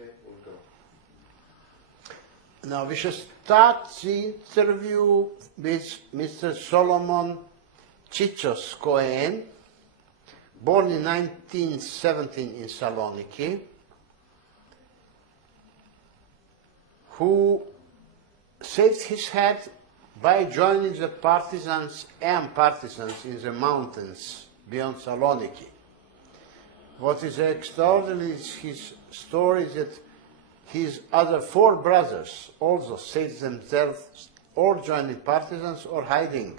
Okay, we'll go. Now we shall start the interview with Mr. Solomon Chichos Cohen, born in 1917 in Saloniki, who saved his head by joining the partisans and partisans in the mountains beyond Saloniki. What is extraordinary is his story that his other four brothers also saved themselves or joining partisans or hiding.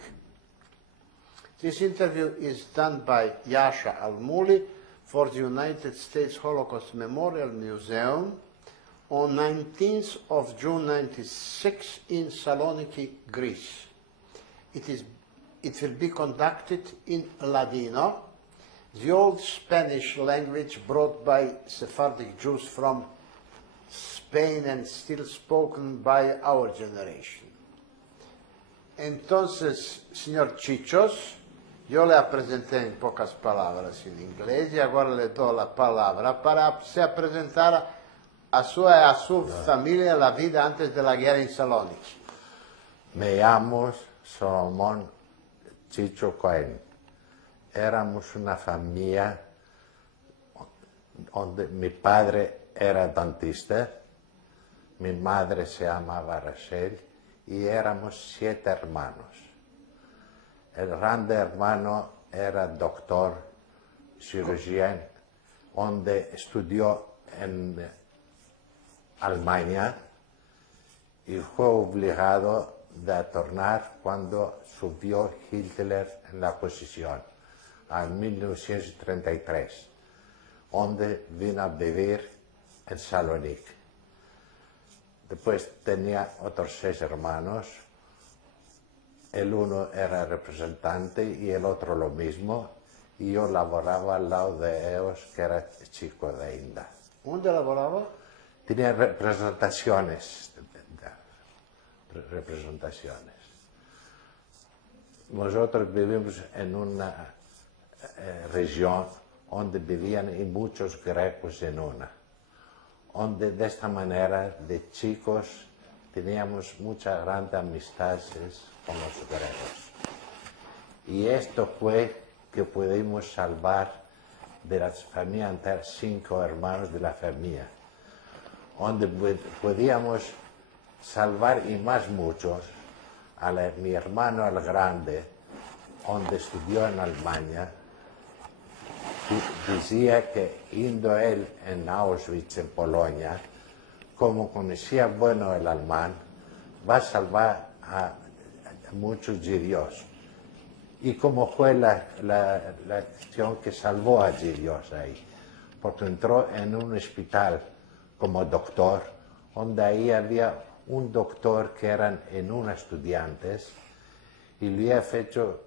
This interview is done by Yasha Almuli for the United States Holocaust Memorial Museum on 19th of June 96 in Saloniki, Greece. It will be conducted in Ladino, the old Spanish language brought by Sephardic Jews from Spain and still spoken by our generation. Entonces, señor Chichos, yo le presenté en pocas palabras en inglés y ahora le doy la palabra para se presentar a su familia la vida antes de la guerra en Salónica. Me llamo Solomon Chicho Cohen. Éramos una familia donde mi padre era dentista, mi madre se llamaba Rachel y éramos 7 hermanos. El grande hermano era doctor, cirujano, donde estudió en Alemania y fue obligado de tornar cuando subió Hitler en la posición, en 1933, donde vino a vivir en Salónica. Después tenía otros 6 hermanos, el uno era representante y el otro lo mismo, y yo laboraba al lado de ellos, que era chico de Inda. ¿Dónde laboraba? Tenía representaciones. Nosotros vivimos en una región donde vivían y muchos grecos en una, donde de esta manera de chicos teníamos muchas grandes amistades con los grecos. Y esto fue que pudimos salvar de la familia entera 5 hermanos de la familia, donde podíamos salvar y más muchos a mi hermano el grande, donde estudió en Alemania. Decía que yendo él en Auschwitz, en Polonia, como conocía bueno el alemán, va a salvar a muchos judíos. Y como fue la acción que salvó a judíos ahí, porque entró en un hospital como doctor, donde ahí había un doctor que eran en un estudiantes y le había hecho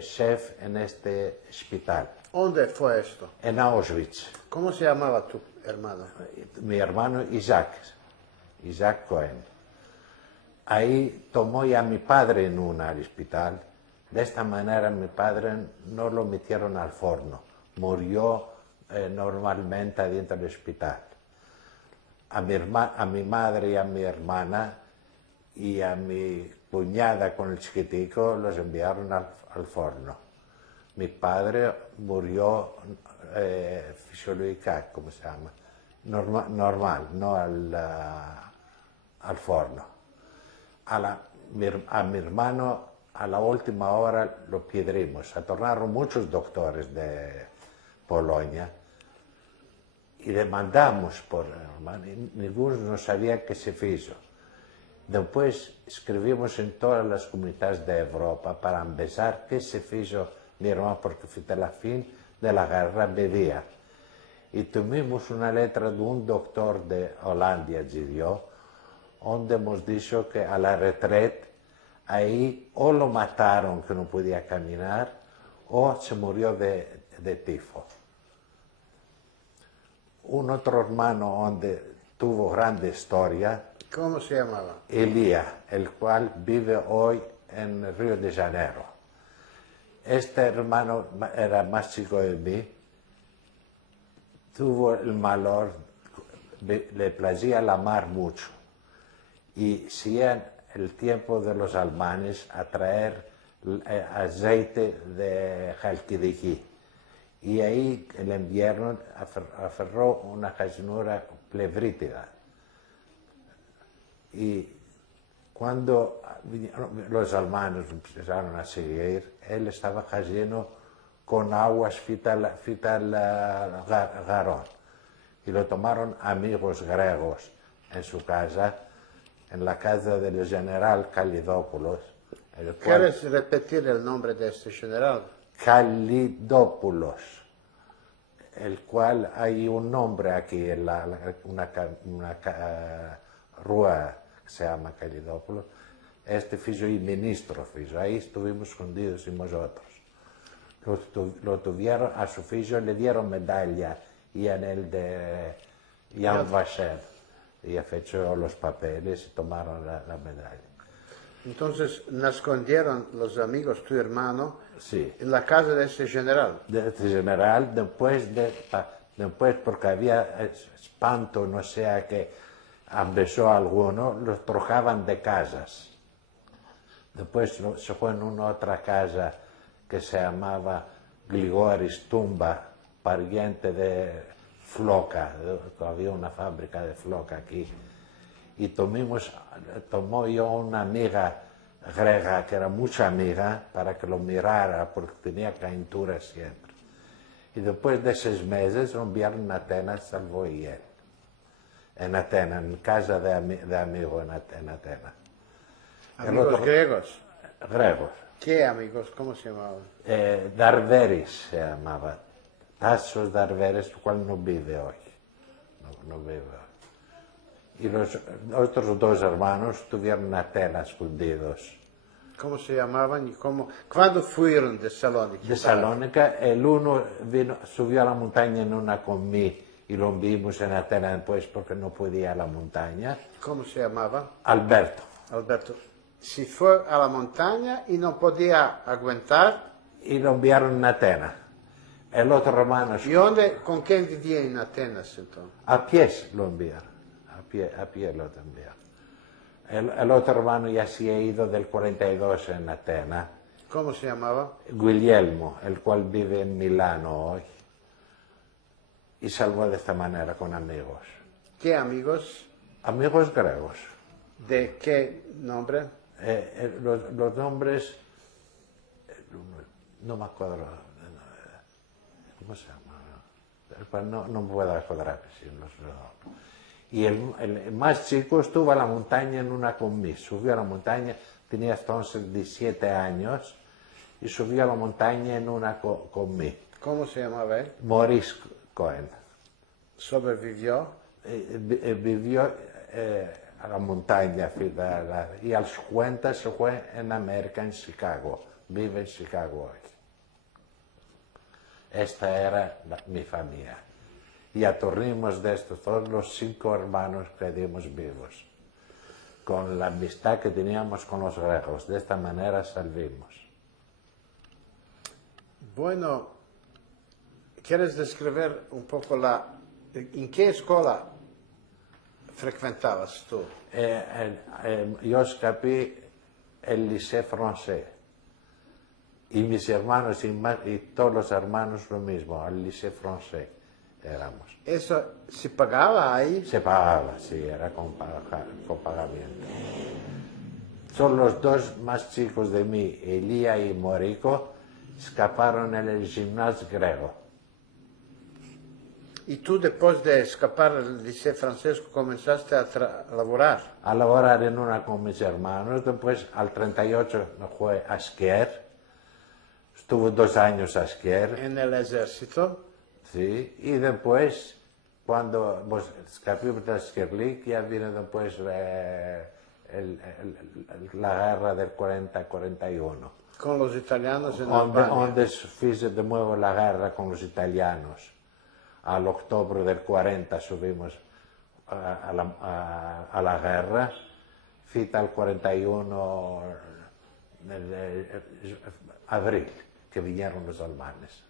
chef en este hospital. ¿Dónde fue esto? En Auschwitz. ¿Cómo se llamaba tu hermano? Mi hermano Isaac Cohen. Ahí tomó ya a mi padre en al hospital. De esta manera mi padre no lo metieron al forno. Murió normalmente dentro del hospital. A mi madre y a mi hermana y a mi cuñada con el chiquitico los enviaron al forno. Mi padre murió fisiológica, ¿cómo se llama? Normal, no al forno. A mi hermano a la última hora lo pedimos. Se tornaron muchos doctores de Polonia y demandamos por hermano. Ninguno no sabía qué se hizo. Después escribimos en todas las comunidades de Europa para empezar qué se hizo mi hermano, porque hasta la fin de la guerra vivía. Y tuvimos una letra de un doctor de Holanda, judío, donde hemos dicho que a la retreta, ahí o lo mataron que no podía caminar, o se murió de tifo. Un otro hermano donde tuvo grande historia. ¿Cómo se llamaba? Elia, el cual vive hoy en Río de Janeiro. Este hermano era más chico de mí, tuvo el valor le placía la mar mucho. Y si en el tiempo de los alemanes a traer aceite de Jalquidiquí. Y ahí el invierno aferró una llanura plevrítica. Y cuando los alemanes empezaron a seguir, él estaba cayendo con aguas fital Garón. Y lo tomaron amigos griegos en su casa, en la casa del general Kalidopoulos. ¿Quieres repetir el nombre de este general? Kalidopoulos, el cual hay un nombre aquí, en una rúa que se llama Kalidopoulos. Este fijo y ministro fijo, ahí estuvimos escondidos y nosotros. Lo tuvieron a su fijo, le dieron medalla y en el de Yad Vashem. Y hecho los papeles y tomaron la medalla. Entonces, nos escondieron los amigos, tu hermano, Sí. en la casa de este general. De este general, después porque había espanto, no sé que empezó alguno, los trojaban de casas. Después se fue en una otra casa que se llamaba Gligoris Tumba, pariente de Floca, había una fábrica de Floca aquí. Y tomó yo una amiga griega, que era mucha amiga, para que lo mirara, porque tenía calentura siempre. Y después de 6 meses lo enviaron en Atenas, salvo y él. En Atenas, en casa de amigo en Atenas. Amigos griegos. Griegos. ¿Qué amigos? ¿Cómo se llamaban? Darveris se llamaba. Tassos Darveris, el cual no vive hoy. No vive hoy. Y los otros 2 hermanos estuvieron en Atenas escondidos. ¿Cómo se llamaban y cómo? ¿Cuándo fueron de Salónica? De Salónica, el uno subió a la montaña en una con mí y lo vimos en Atenas después porque no podía ir a la montaña. ¿Cómo se llamaba? Alberto. Alberto. Si fue a la montaña y no podía aguantar. Y lo enviaron en Atenas. El otro hermano... ¿Y dónde, con quién vivía en Atenas entonces? A pies lo enviaron. A pie lo enviaron. El otro hermano ya se ha ido del 42 en Atenas. ¿Cómo se llamaba? Guglielmo, el cual vive en Milano hoy. Y salvó de esta manera con amigos. ¿Qué amigos? Amigos griegos. ¿De qué nombre? Los nombres, no me acuerdo, ¿cómo se llama? No me puedo acordar. Y el más chico estuvo a la montaña en una conmigo, subió a la montaña, tenía entonces 17 años, y subió a la montaña en una conmigo. ¿Cómo se llamaba él? Maurice Cohen. ¿Sobrevivió? Vivió a la montaña y a los 50 se fue en América, en Chicago. Vive en Chicago hoy. Esta era mi familia. Y atornimos de estos todos los 5 hermanos que dimos vivos, con la amistad que teníamos con los griegos. De esta manera salvimos. Bueno, ¿quieres describir un poco en qué escuela frecuentabas tú? Yo escapé el Lycée Français. Y mis hermanos y todos los hermanos lo mismo, al Lycée Français éramos. ¿Eso se pagaba ahí? Se pagaba, sí, era con pagamiento. Son los 2 más chicos de mí, Elia y Morico, escaparon en el gimnasio griego. ¿Y tú después de escapar del Liceo Francés comenzaste a laborar? A laborar en una con mis hermanos, después al 38 me fue a Esquer, estuve 2 años a Esquer. ¿En el ejército? Sí, y después, cuando escapamos de Esquerlic, ya vino después la guerra del 40-41. Con los italianos en Albania. Donde hice de nuevo la guerra con los italianos. Al octubre del 40 subimos a la guerra, fita al 41 abril, que vinieron los alemanes.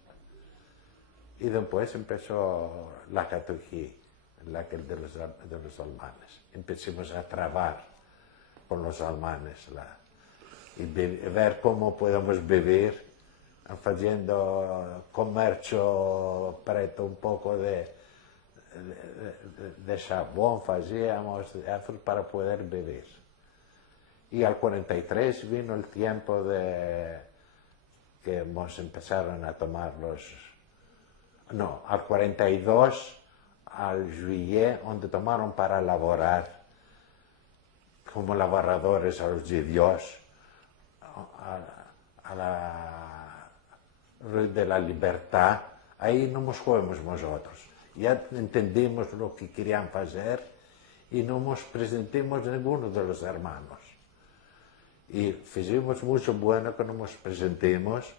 Y después empezó la Catují, la que de los alemanes. Empezamos a trabar con los alemanes y ver cómo podemos vivir facendo commercio preto un poco de chabón, fazíamos para poder vivir. Y al 43 vino el tiempo de que empezaron a tomar no, al 42, al juillet, donde tomaron para laborar como laboradores a los judíos a la Rue de la Libertad. Ahí no nos fuimos nosotros. Ya entendimos lo que querían hacer y no nos presentamos ninguno de los hermanos. Y hicimos mucho bueno que no nos presentemos,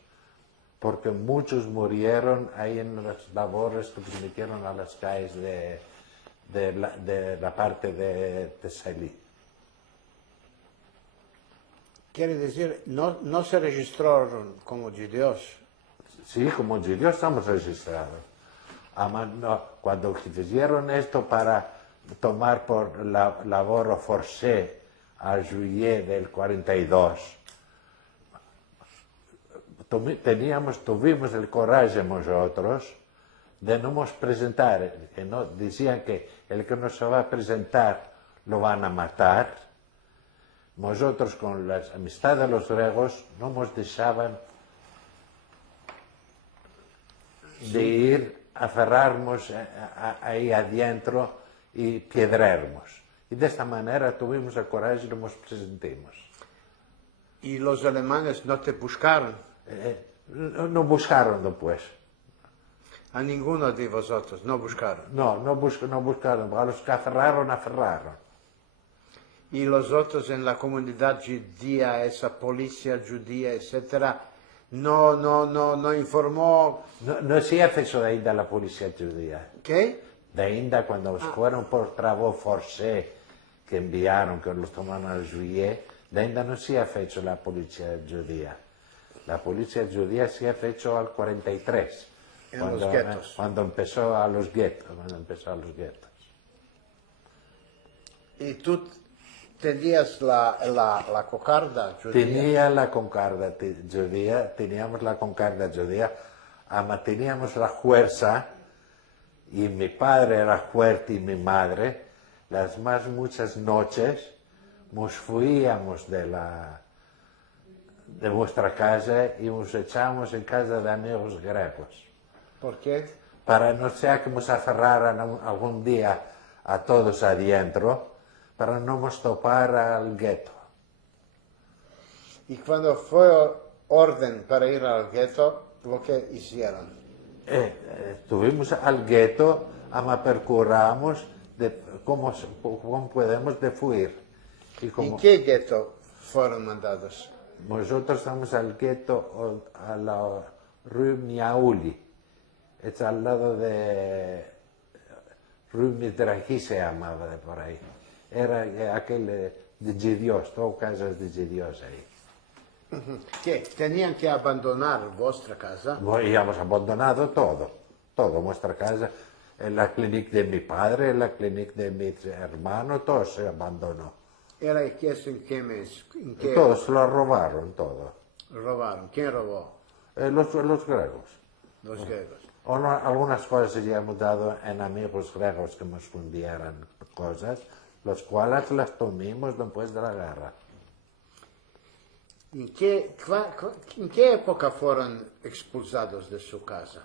porque muchos murieron ahí en las labores que se metieron a las calles de la parte de Tesalí. Quiere decir, no se registraron como judíos. Sí, como judíos estamos registrados. No, cuando hicieron esto para tomar por la labor forcé a juillet del 42, tuvimos el coraje nosotros de no nos presentar, que no, decían que el que no se va a presentar lo van a matar. Nosotros con la amistad de los griegos no nos dejaban de ir a aferrarnos ahí adentro y piedrarnos. Y de esta manera tuvimos el coraje y nos presentamos. ¿Y los alemanes no te buscaron? No buscaron después. A ninguno de vosotros, no buscaron. No buscaron. A los que aferraron. Y los otros en la comunidad judía, esa policía judía, etcétera, no informó. No se ha hecho de ainda la policía judía. ¿Qué? De ainda cuando fueron por trabajo forcé que enviaron, que los tomaron al juillet, de ainda no se ha hecho la policía judía. La policía judía se ha hecho al 43. En los guetos. Cuando empezó a los guetos. ¿Y tú tenías la cocarda judía? Tenía la concarda judía, teníamos la concarda judía, pero teníamos la fuerza, y mi padre era fuerte y mi madre, las más muchas noches nos fuíamos de vuestra casa y nos echamos en casa de amigos griegos. ¿Por qué? Para no sea que nos aferraran algún día a todos adentro, para no nos topar al gueto. Y cuando fue orden para ir al gueto, lo que hicieron. Estuvimos al gueto, procuramos de cómo podemos de fuir. ¿En qué gueto fueron mandados? Nosotros estamos al gueto a la Rue Miauli, es al lado de Rue Midrahi se llamaba de por ahí. Era aquel de judíos, todas casas de judíos ahí. ¿Qué? ¿Tenían que abandonar vuestra casa? Habíamos abandonado todo nuestra casa, la clínica de mi padre, la clínica de mi hermano, todo se abandonó. ¿Era eso en qué mes? ¿En qué Todos lo robaron, todo. robaron? ¿Quién robó? Los griegos. Los griegos. Algunas cosas ya hemos dado en amigos griegos que nos fundieran cosas, las cuales las tomamos después de la guerra. ¿En qué época fueron expulsados de su casa?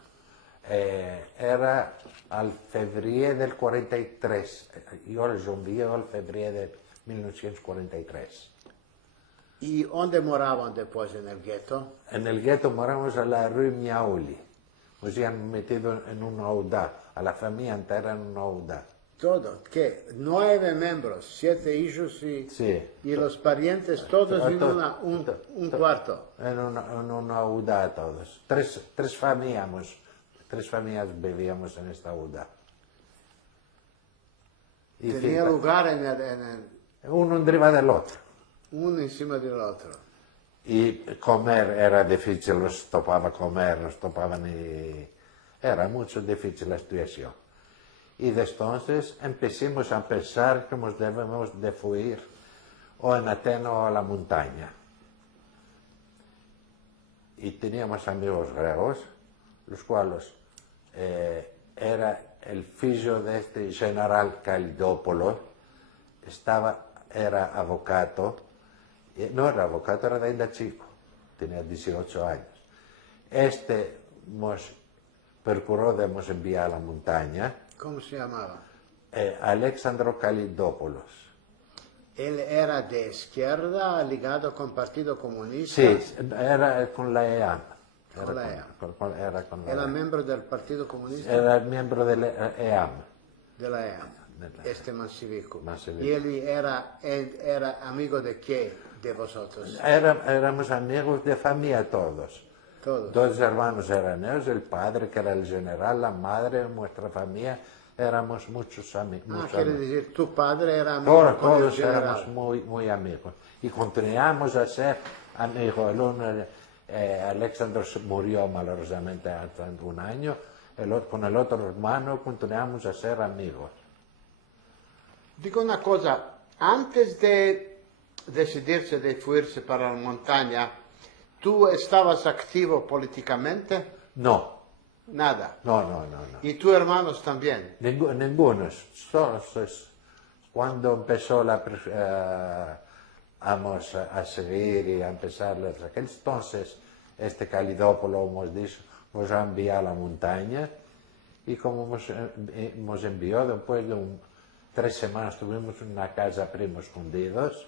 Era al febrero del 43. Yo les envié al febrero de 1943. ¿Y dónde moraban después en el gueto? En el gueto moramos a la Rue Miauli. Nos han metido en una audaz, a la familia entera en una audaz. Todo, ¿qué? 9 miembros, 7 hijos y los parientes todos en un cuarto. En una audaz todos. Tres familias vivíamos en esta audaz. Tenía lugar en el... Uno encima del otro. Uno encima del otro. Y comer era difícil, los topaba comer, los topaban y... Era mucho difícil la situación. Y desde entonces empecemos a pensar que nos debemos de fuir o en Atenas o a la montaña. Y teníamos amigos griegos, los cuales era el figlio de este general Calidópolis, era avvocato, no era avvocato, era ainda chico, tenía 18 años. Este nos procuró de nos enviar a la montaña. ¿Cómo se llamaba? Alexandro Calidópolis. Él era de izquierda, ligado con el Partido Comunista. Sí, era con la EAM. Con la EAM. Era con la Era EAM. miembro del Partido Comunista. Era miembro de la EAM. De la EAM. Este Mansivico. Mansivico. ¿Y él era amigo de qué de vosotros? Éramos amigos de familia todos. Todos. Dos hermanos eran ellos, el padre que era el general, la madre, nuestra familia, éramos muchos amigos. Quiere decir, tu padre era amigo con el Todos general. éramos muy amigos. Y continuamos a ser amigos. Alexandro murió malheureusamente hace un año. Con el otro hermano continuamos a ser amigos. Digo una cosa, antes de decidirse de fuirse para la montaña, ¿tú estabas activo políticamente? No, Nada. no. ¿Y tus hermanos también? Ninguno. Solo cuando empezó a seguir y a empezar entonces este Calidópolis nos dijo, nos envió a la montaña y como nos envió después de 3 semanas tuvimos una casa primo escondidos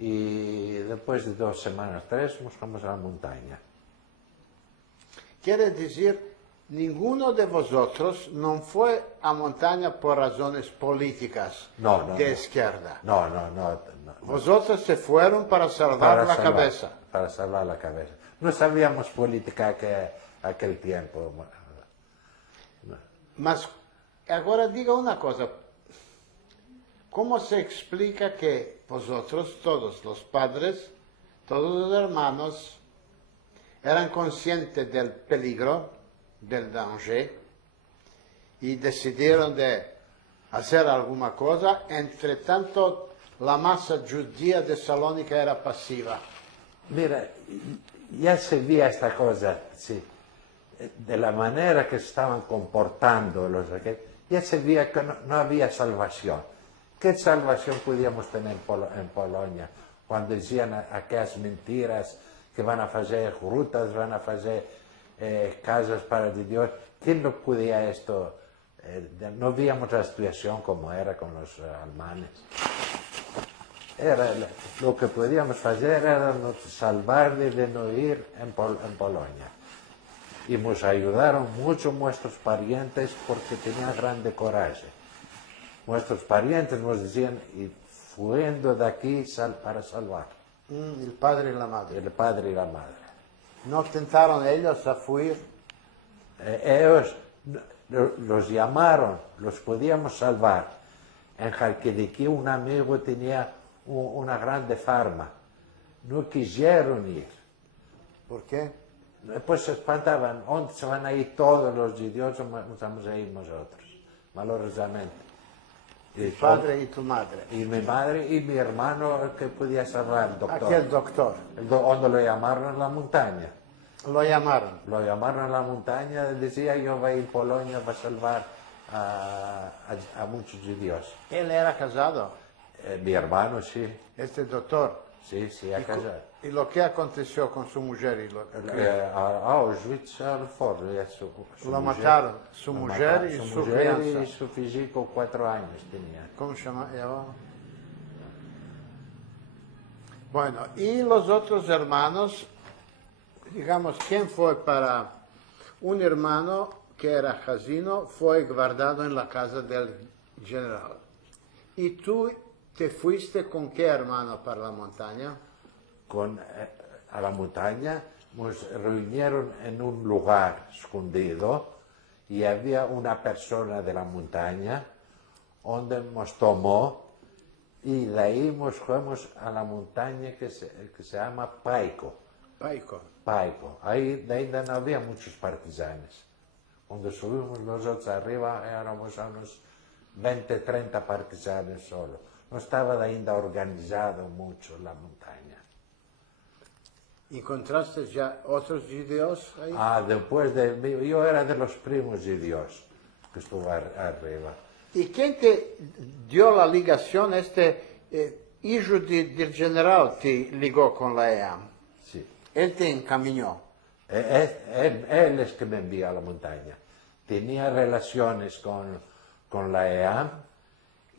y después de 2 semanas, 3, nos fuimos a la montaña. Quiere decir, ninguno de vosotros no fue a montaña por razones políticas No. izquierda. No. Vosotros se fueron para salvar la cabeza. Para salvar la cabeza. No sabíamos política aquel tiempo. Mas ahora diga una cosa. ¿Cómo se explica que vosotros, todos los padres, todos los hermanos, eran conscientes del peligro, del danger, y decidieron de hacer alguna cosa? Entre tanto, la masa judía de Salónica era pasiva. Mira, ya se veía esta cosa, sí, de la manera que se estaban comportando ya se veía que no había salvación. ¿Qué salvación podíamos tener en Polonia cuando decían aquellas mentiras que van a hacer rutas, van a hacer casas para Dios? ¿Quién no podía esto? No veíamos la situación como era con los alemanes. Lo que podíamos hacer era nos salvar de no ir en Polonia. Y nos ayudaron mucho nuestros parientes porque tenían grande coraje. Nuestros parientes nos decían, y fuendo de aquí para salvar. El padre y la madre. El padre y la madre. ¿No tentaron ellos a fuir? Ellos los llamaron, los podíamos salvar. En Jalquidiki un amigo tenía una grande farma. No quisieron ir. ¿Por qué? Pues se espantaban, ¿dónde se van a ir todos los idiotas? Vamos a ir nosotros, malorosamente. El padre y tu madre. Y mi madre y mi hermano que podía salvar, el doctor. Aquel doctor. Donde lo llamaron en la montaña. Lo llamaron. Lo llamaron en la montaña, decía yo voy a ir a Polonia para salvar a muchos judíos. Él era casado. Mi hermano, sí. Este doctor. Sí, ha casado. ¿Y lo que aconteció con su mujer? A Auschwitz fue. Lo mataron. Su mujer y su crianza. Y su físico 4 años tenía. ¿Cómo se llamaba? Bueno, y los otros hermanos, digamos, ¿quién fue para un hermano que era Jasino? Fue guardado en la casa del general. ¿Y tú te fuiste con qué hermano para la montaña? A la montaña nos reunieron en un lugar escondido y había una persona de la montaña donde nos tomó y de ahí nos fuimos a la montaña que se llama Paico. Paico. Ahí de ahí no había muchos partisanos. Cuando subimos nosotros arriba éramos unos 20, 30 partisanos solo. No estaba ainda organizado mucho la montaña. ¿Encontraste ya otros judíos ahí? Ah, después de mí, yo era de los primos de Dios que estuvo arriba. ¿Y quién te dio la ligación? Hijo del general te ligó con la EAM. Sí. Él te encaminó. Él es que me envió a la montaña. Tenía relaciones con la EAM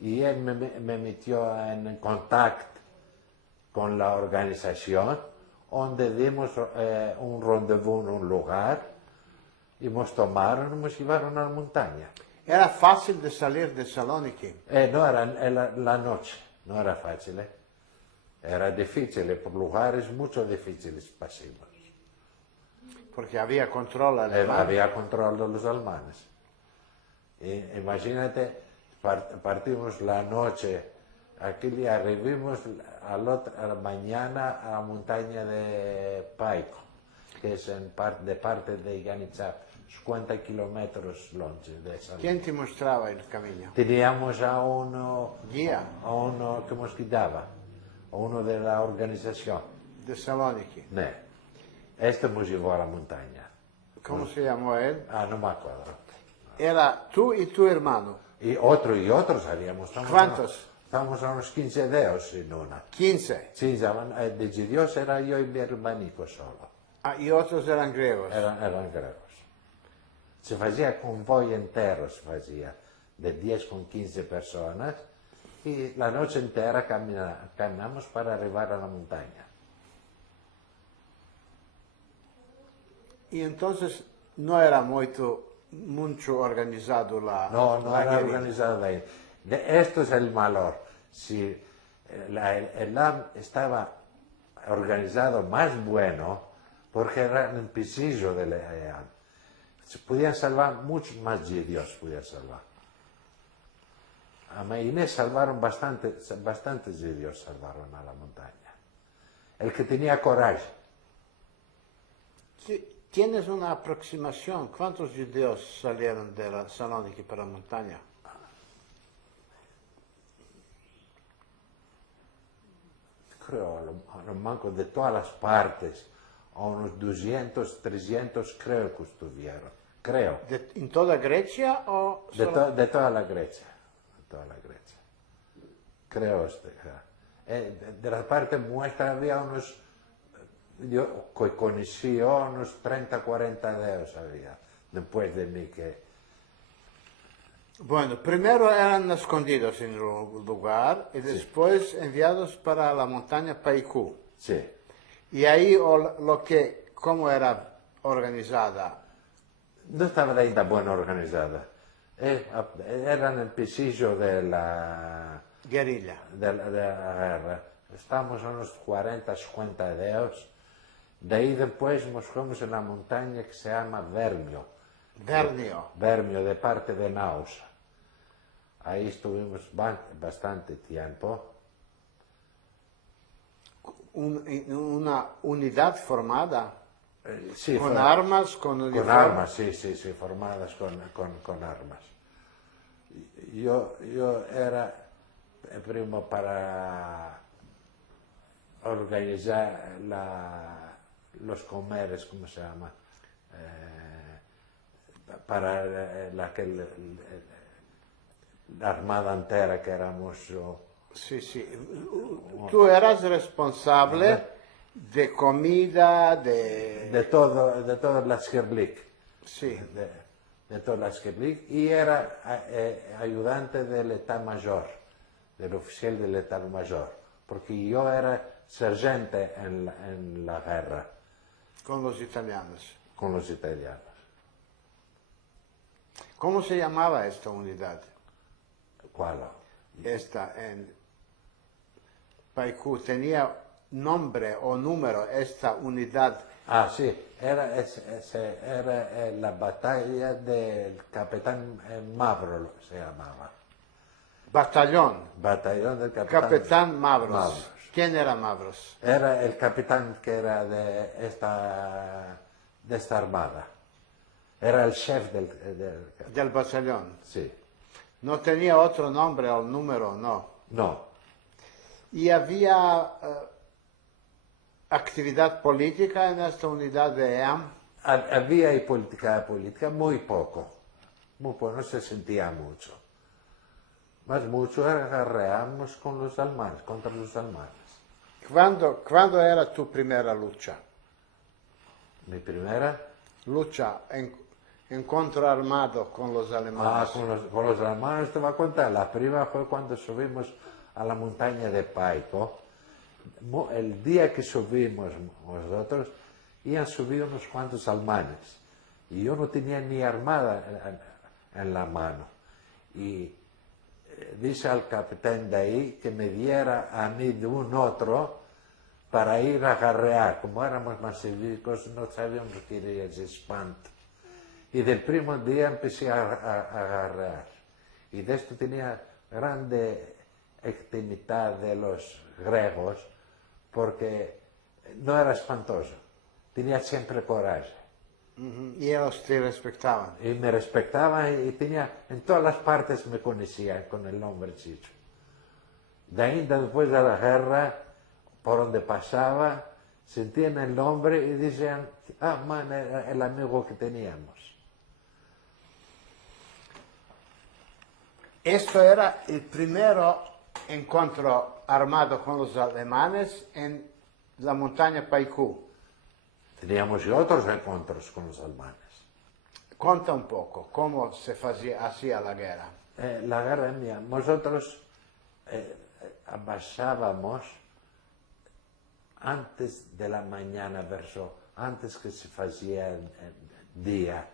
y él me metió en contacto con la organización, donde dimos un rendezvous en un lugar y nos tomaron y nos llevaron a la montaña. Era fácil de salir de Salónica. No era la noche, no era fácil. Era difícil, por lugares muy difíciles pasamos. Porque había control alemán. Había control de los alemanes. Imagínate, partimos la noche, aquí y arribamos a la mañana a la montaña de Paico, que es de parte de Yanitsap, 50 kilómetros longe de Salónica. ¿Quién te mostraba el camino? Teníamos a uno, Guía que nos guiaba, a uno de la organización. de Salónica. Este nos llevó a la montaña. ¿Cómo se llamó él? No me acuerdo. Era tú y tu hermano. Y otros salíamos. ¿Cuántos? Estábamos a unos 15 dedos en una. 15. Sí, de Dios era yo y mi hermanico solo. Y otros eran griegos. Eran griegos. Se hacía convoy entero, se hacía, de 10 con 15 personas, y la noche entera caminamos para arribar a la montaña. Y entonces no era mucho organizado la No la era guerrilla. organizado ahí. Esto es el valor. Si el LAM estaba organizado más bueno, porque era el pisillo del EAM. Se podían salvar muchos más judíos, podían salvar. A Inés salvaron bastantes judíos salvaron a la montaña. El que tenía coraje. ¿Tienes una aproximación? ¿Cuántos judíos salieron de la Salónica para la montaña? Creo, a lo manco de todas las partes, a unos 200, 300 creo que estuvieron. Creo. ¿En toda Grecia o solo? De toda la Grecia. De toda la Grecia. Creo. De la parte nuestra había unos, yo conocí unos 30, 40 dedos había, después de mí que... Bueno, primero eran escondidos en un lugar y después enviados para la montaña Paiku. Sí. Y ahí ¿cómo era organizada? No estaba ainda buena organizada. Era en el pisillo de la Guerrilla. guerra. Estamos a unos 40, 50 dedos. De ahí después nos fuimos en la montaña que se llama Vermio. Vermio, de parte de Nausa. Ahí estuvimos bastante tiempo. Una unidad formada Sí, con armas, con uniforme. Con armas, sí, formadas con armas. Yo era primo para organizar los comeres, ¿cómo se llama? Para la armada entera que éramos. Sí. Tú eras responsable de comida, de todas las Kerlik. Sí. De todas las Kerlik. Y era ayudante del Estado Mayor, del oficial del Estado Mayor. Porque yo era sargente en la guerra. Con los italianos. Con los italianos. ¿Cómo se llamaba esta unidad? ¿Cuál? Esta en Paiku. ¿Tenía nombre o número esta unidad? Sí, era la batalla del capitán Mavro, se llamaba. Batallón. Batallón del Capitán Mavros. ¿Quién era Mavros? Era el capitán que era de esta armada. Era el chef del batallón. sí. No tenía otro nombre o número, no. No, Y había actividad política en esta unidad de EAM. había y política, muy poco, no se sentía mucho. Más mucho agarreamos con los alemanes, contra los alemanes. ¿Cuándo era tu primera lucha? Mi primera, Lucha, encuentro armado con los alemanes. con los alemanes te voy a contar. La primera fue cuando subimos a la montaña de Paico. El día que subimos nosotros, iban subido unos cuantos alemanes. Y yo no tenía ni armada en la mano. Y dije al capitán de ahí que me diera a mí de un otro para ir a agarrear. Como éramos más cívicos, no sabíamos que era ese espanto. Y del primer día empecé a agarrear. Y de esto tenía grande intimidad de los griegos, porque no era espantoso. Tenía siempre coraje. Y ellos te respetaban. Y me respetaban y tenía, en todas las partes me conocían con el nombre Chicho. De ahí, después de la guerra, por donde pasaba, sentían el nombre y decían, ah, man, era el amigo que teníamos. Esto era el primero encuentro armado con los alemanes en la montaña Paiku. Teníamos y otros encuentros con los alemanes. Cuenta un poco cómo se hacía la guerra. La guerra mía, nosotros abasábamos antes de la mañana, antes que se hacía el día,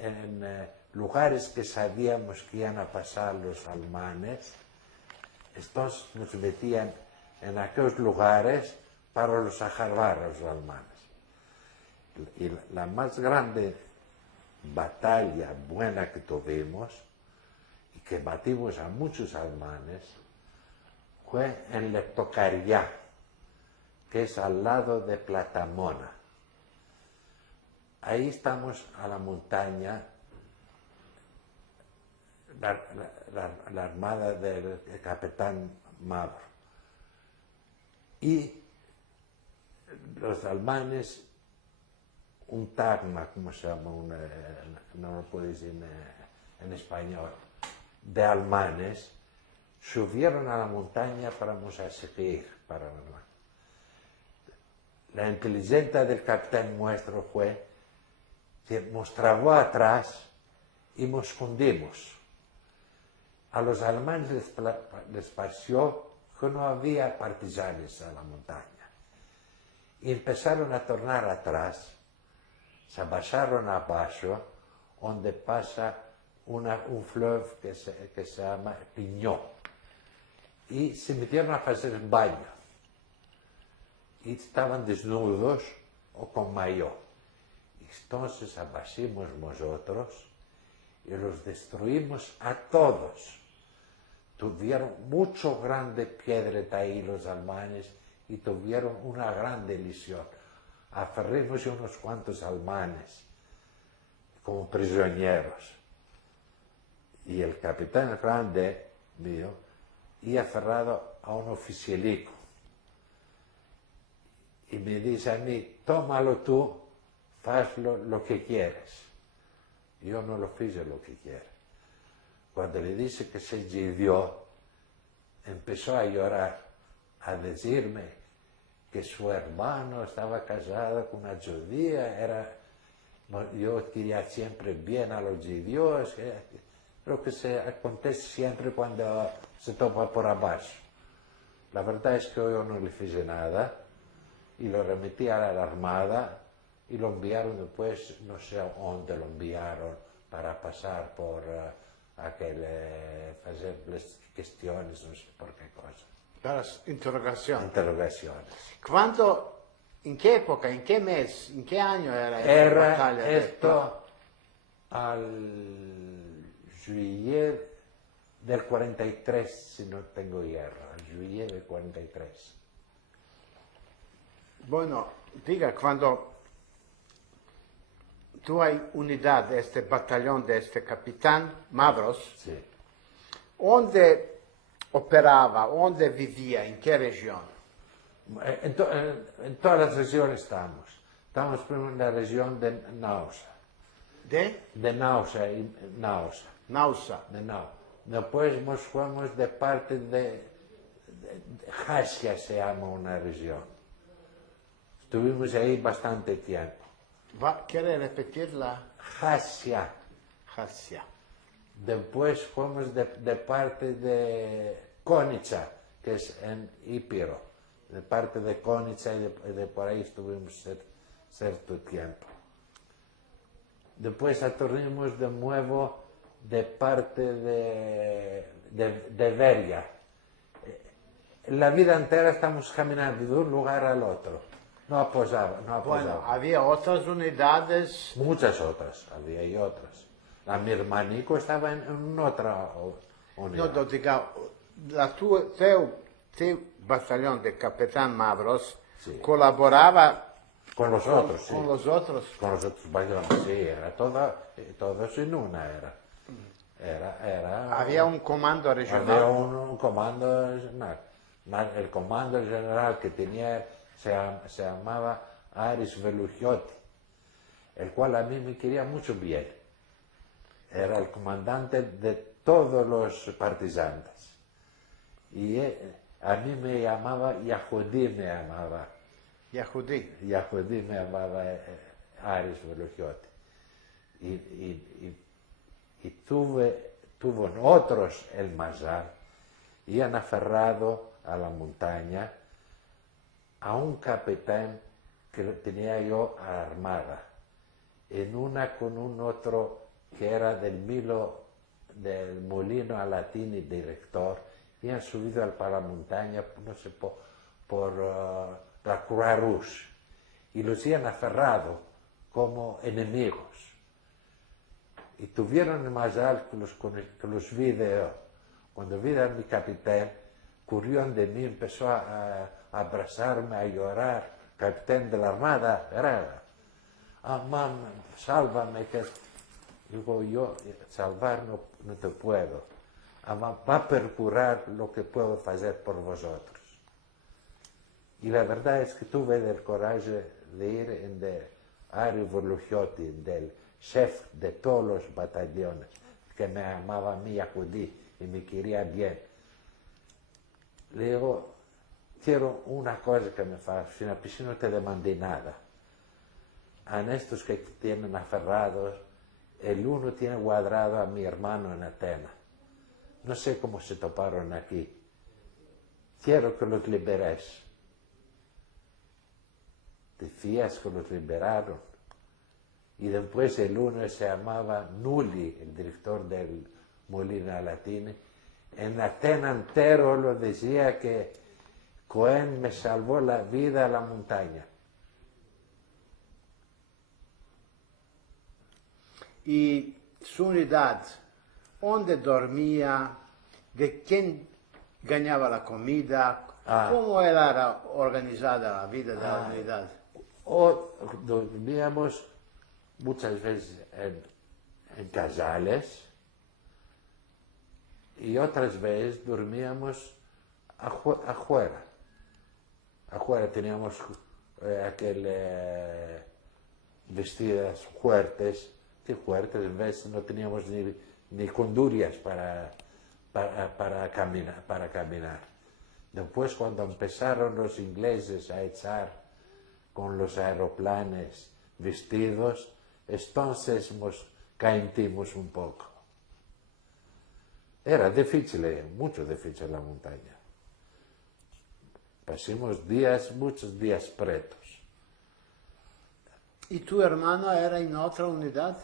en lugares que sabíamos que iban a pasar los alemanes, estos nos metían en aquellos lugares para los agarrar a los alemanes. Y la más grande batalla buena que tuvimos y que batimos a muchos alemanes fue en Leptocaria, que es al lado de Platamona. Ahí estamos a la montaña, la armada del capitán Mavro. Y los alemanes, un tagma, como se llama, no lo puedo decir en español, de alemanes, subieron a la montaña para nos seguir. La inteligencia del capitán nuestro fue que nos trabó atrás y nos escondimos. A los alemanes les pareció que no había partisanos en la montaña. Y empezaron a tornar atrás, se bajaron abajo, donde pasa un fleuve que se llama Piñó. Y se metieron a hacer baño. Y estaban desnudos o con maillot. Entonces abajimos nosotros y los destruimos a todos. Tuvieron mucho grande piedra de ahí los alemanes y tuvieron una grande lesión. Aferrimos unos cuantos alemanes como prisioneros. Y el capitán grande mío iba aferrado a un oficialico. Y me dice a mí, tómalo tú, hazlo lo que quieres. Yo no lo hice lo que quiero. Cuando le dice que se dio, empezó a llorar, a decirme que su hermano estaba casado con una judía, yo quería siempre bien a los judíos, lo que acontece siempre cuando se topa por abajo. La verdad es que yo no le hice nada y lo remití a la armada y lo enviaron después, no sé dónde lo enviaron, para pasar por hacer cuestiones, no sé por qué cosa. Para interrogación. Interrogaciones. ¿Cuándo, en qué época, en qué mes, en qué año era esta Era batalla? esto al juillet del 43, si no tengo hierro, al juillet del 43. Bueno, diga, cuando tú hay unidad de este batallón, de este capitán Mavros, Sí. ¿dónde operaba, dónde vivía, en qué región? En todas las regiones estamos. Estamos primero en la región de Nausa. De Nausa y Nausa. Nausa. De Nau. Después nos fuimos de parte de Jasia, se llama una región. Estuvimos ahí bastante tiempo. ¿Quiere repetirla? Jasia. Hasia. Después fuimos de parte de Konica, que es en Épiro. De parte de Konica y de por ahí estuvimos cierto tiempo. Después atornimos de nuevo de parte de Veria. La vida entera estamos caminando de un lugar al otro. No aposaba. Bueno, había otras unidades. Muchas otras, había y otras. Mi hermanico estaba en otra unidad. No, diga, tu batallón de capitán Mavros Sí. colaboraba Con los otros, sí. con los otros. Con los otros batallones, sí, era todos en una era. Había un comando regional. Había un comando regional. El comando general que tenía se llamaba Aris Velugiotti, el cual a mí me quería mucho bien. Era el comandante de todos los partisanos. Y a mí me llamaba Yahudí, Yahudí. Yahudí me llamaba Aris Velugiotti. Y tuvo otros el Mazar, y han aferrado a la montaña a un capitán que tenía yo armada, en una con un otro que era del Molino Alatini, director, y han subido para la montaña, no sé, por la Croix Rouge, y los han aferrado como enemigos. Y tuvieron más alto que los vi cuando vi a mi capitán, corrió de mí, empezó a abrazarme, a llorar, capitán de la Armada, era. Mamá, sálvame, que digo yo, salvar no te puedo. Va a procurar lo que puedo hacer por vosotros. Y la verdad es que tuve el coraje de ir en el Ario Velugiotti, del chef de todos los batallones, que me amaba a mí Yahudí y me quería bien. Le digo, quiero una cosa que me hagas, si no te demandé nada. A estos que tienen aferrados, el uno tiene guardado a mi hermano en Atenas. No sé cómo se toparon aquí. Quiero que los liberes. ¿Te fías que los liberaron? Y después el uno se llamaba Nulli, el director del Molino Alatini. En Atenas entero lo decía que Cohen me salvó la vida a la montaña. Y su unidad, ¿dónde dormía? ¿De quién ganaba la comida? ¿Cómo era organizada la vida de la unidad? O dormíamos muchas veces en casales y otras veces dormíamos afuera. Afuera teníamos vestidas fuertes, en vez no teníamos ni condurias para caminar. Después, cuando empezaron los ingleses a echar con los aeroplanes vestidos, entonces nos caentimos un poco. Era difícil, mucho difícil la montaña. Pasamos muchos días pretos. ¿Y tu hermano era en otra unidad?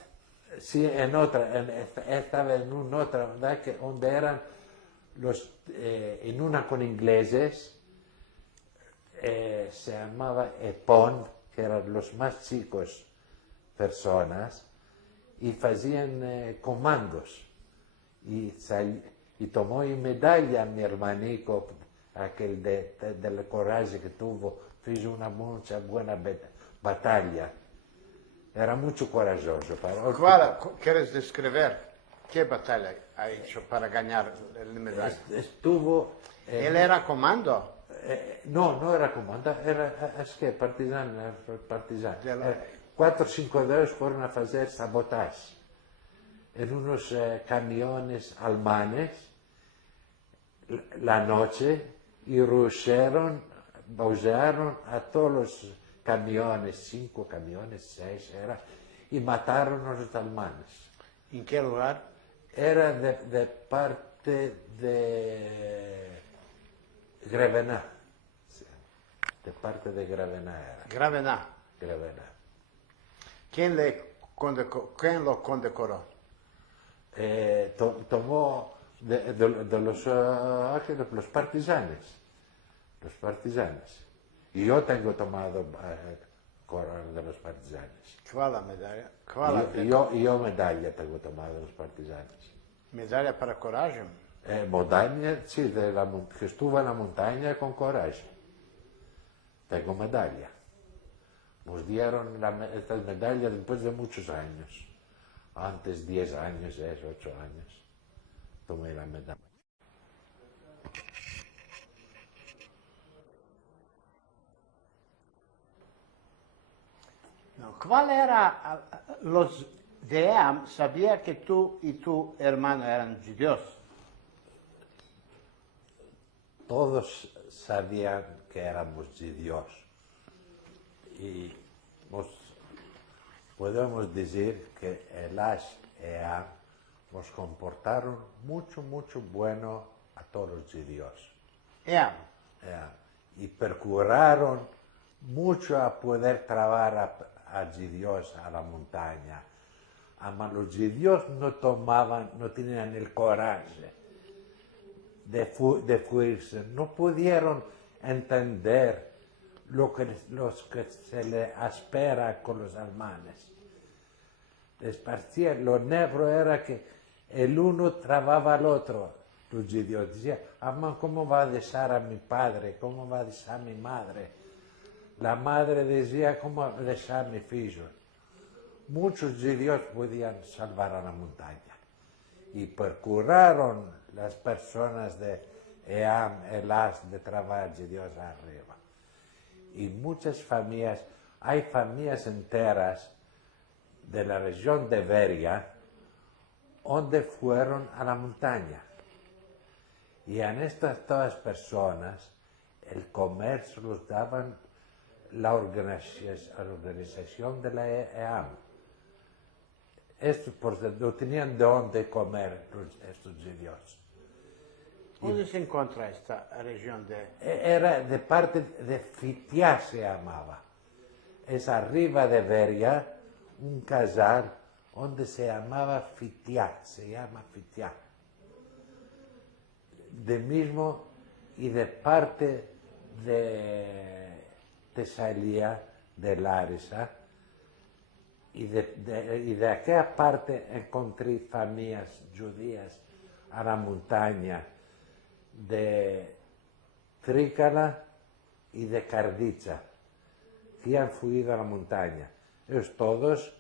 Sí, estaba en una otra unidad donde eran en una con ingleses, se llamaba EPON, que eran los más chicos personas, y hacían comandos. Y tomó en medalla mi hermanico, aquel del coraje que tuvo, hizo una mucha buena batalla. era mucho corajoso. ¿Quieres describir qué batalla ha hecho para ganar la medalla? Estuvo... ¿Él era comando? no, no era comando, acho que partisano. Dela- 4 o 5 deles fueron a hacer sabotaje en unos camiones alemanes la noche y baujaron a todos los camiones, 5 camiones, 6 era, y mataron a los alemanes. ¿En qué lugar? Era de parte de Grevená. Sí, de parte de Grevená era. Gravená. Grevená. ¿Quién lo condecoró? Tomó de los partisanos. Los partisanos. Y yo tengo tomado de los partisanos. ¿Cuál la medalla? Yo medalla tengo tomado de los partisanos. Medalla para coraje? Montaña, sí, que estuvo en la montaña con coraje. Tengo medalla. Nos dieron estas medallas después de muchos años. Antes 10 años, 8 años. Tomé la medalla. No, ¿cuál era los de EAM? Sabía que tú y tu hermano eran judíos. Todos sabían que éramos judíos. Y podemos decir que el EAM nos comportaron mucho bueno a todos los judíos. EAM. Y procuraron mucho a poder traer a judíos a la montaña. Pero los judíos no tenían el coraje de fuirse, no pudieron entender lo que se les espera con los alemanes. Les parecía, lo negro era que el uno trababa al otro. Los judíos decían, ¿cómo va a dejar a mi padre? ¿Cómo va a dejar a mi madre? La madre decía, ¿cómo va a dejar a mi hijo? Muchos judíos podían salvar a la montaña. Y procuraron las personas de EAM, ELAS, de trabajar judíos arriba. Y muchas familias, hay familias enteras de la región de Veria, donde fueron a la montaña. Y en estas todas personas, el comercio los daban la organización de la EAM. Estos no tenían de dónde comer estos judíos. ¿Dónde se encuentra esta región de...? Era de parte de Fitiá se llamaba. Es arriba de Veria, un casal donde se llamaba Fitiá, se llama Fitiá. De mismo y de parte de Tesalía, de Larisa, y de aquella parte encontré familias judías a la montaña de Trícala y de Cardicha, que han fuido a la montaña. Ellos todos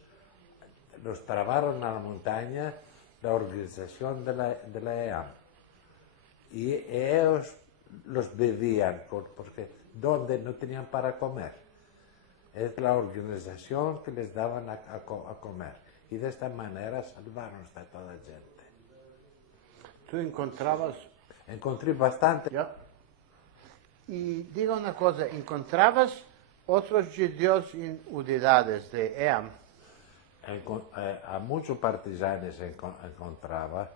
los trabajaron a la montaña, la organización de la EAM. Y ellos los vivían, porque donde no tenían para comer. Es la organización que les daban a comer. Y de esta manera salvaron a toda la gente. ¿Tú encontrabas? Encontré bastante. ¿Ya? Y diga una cosa, ¿encontrabas otros judíos en unidades de EAM? A muchos partisanos encontraba,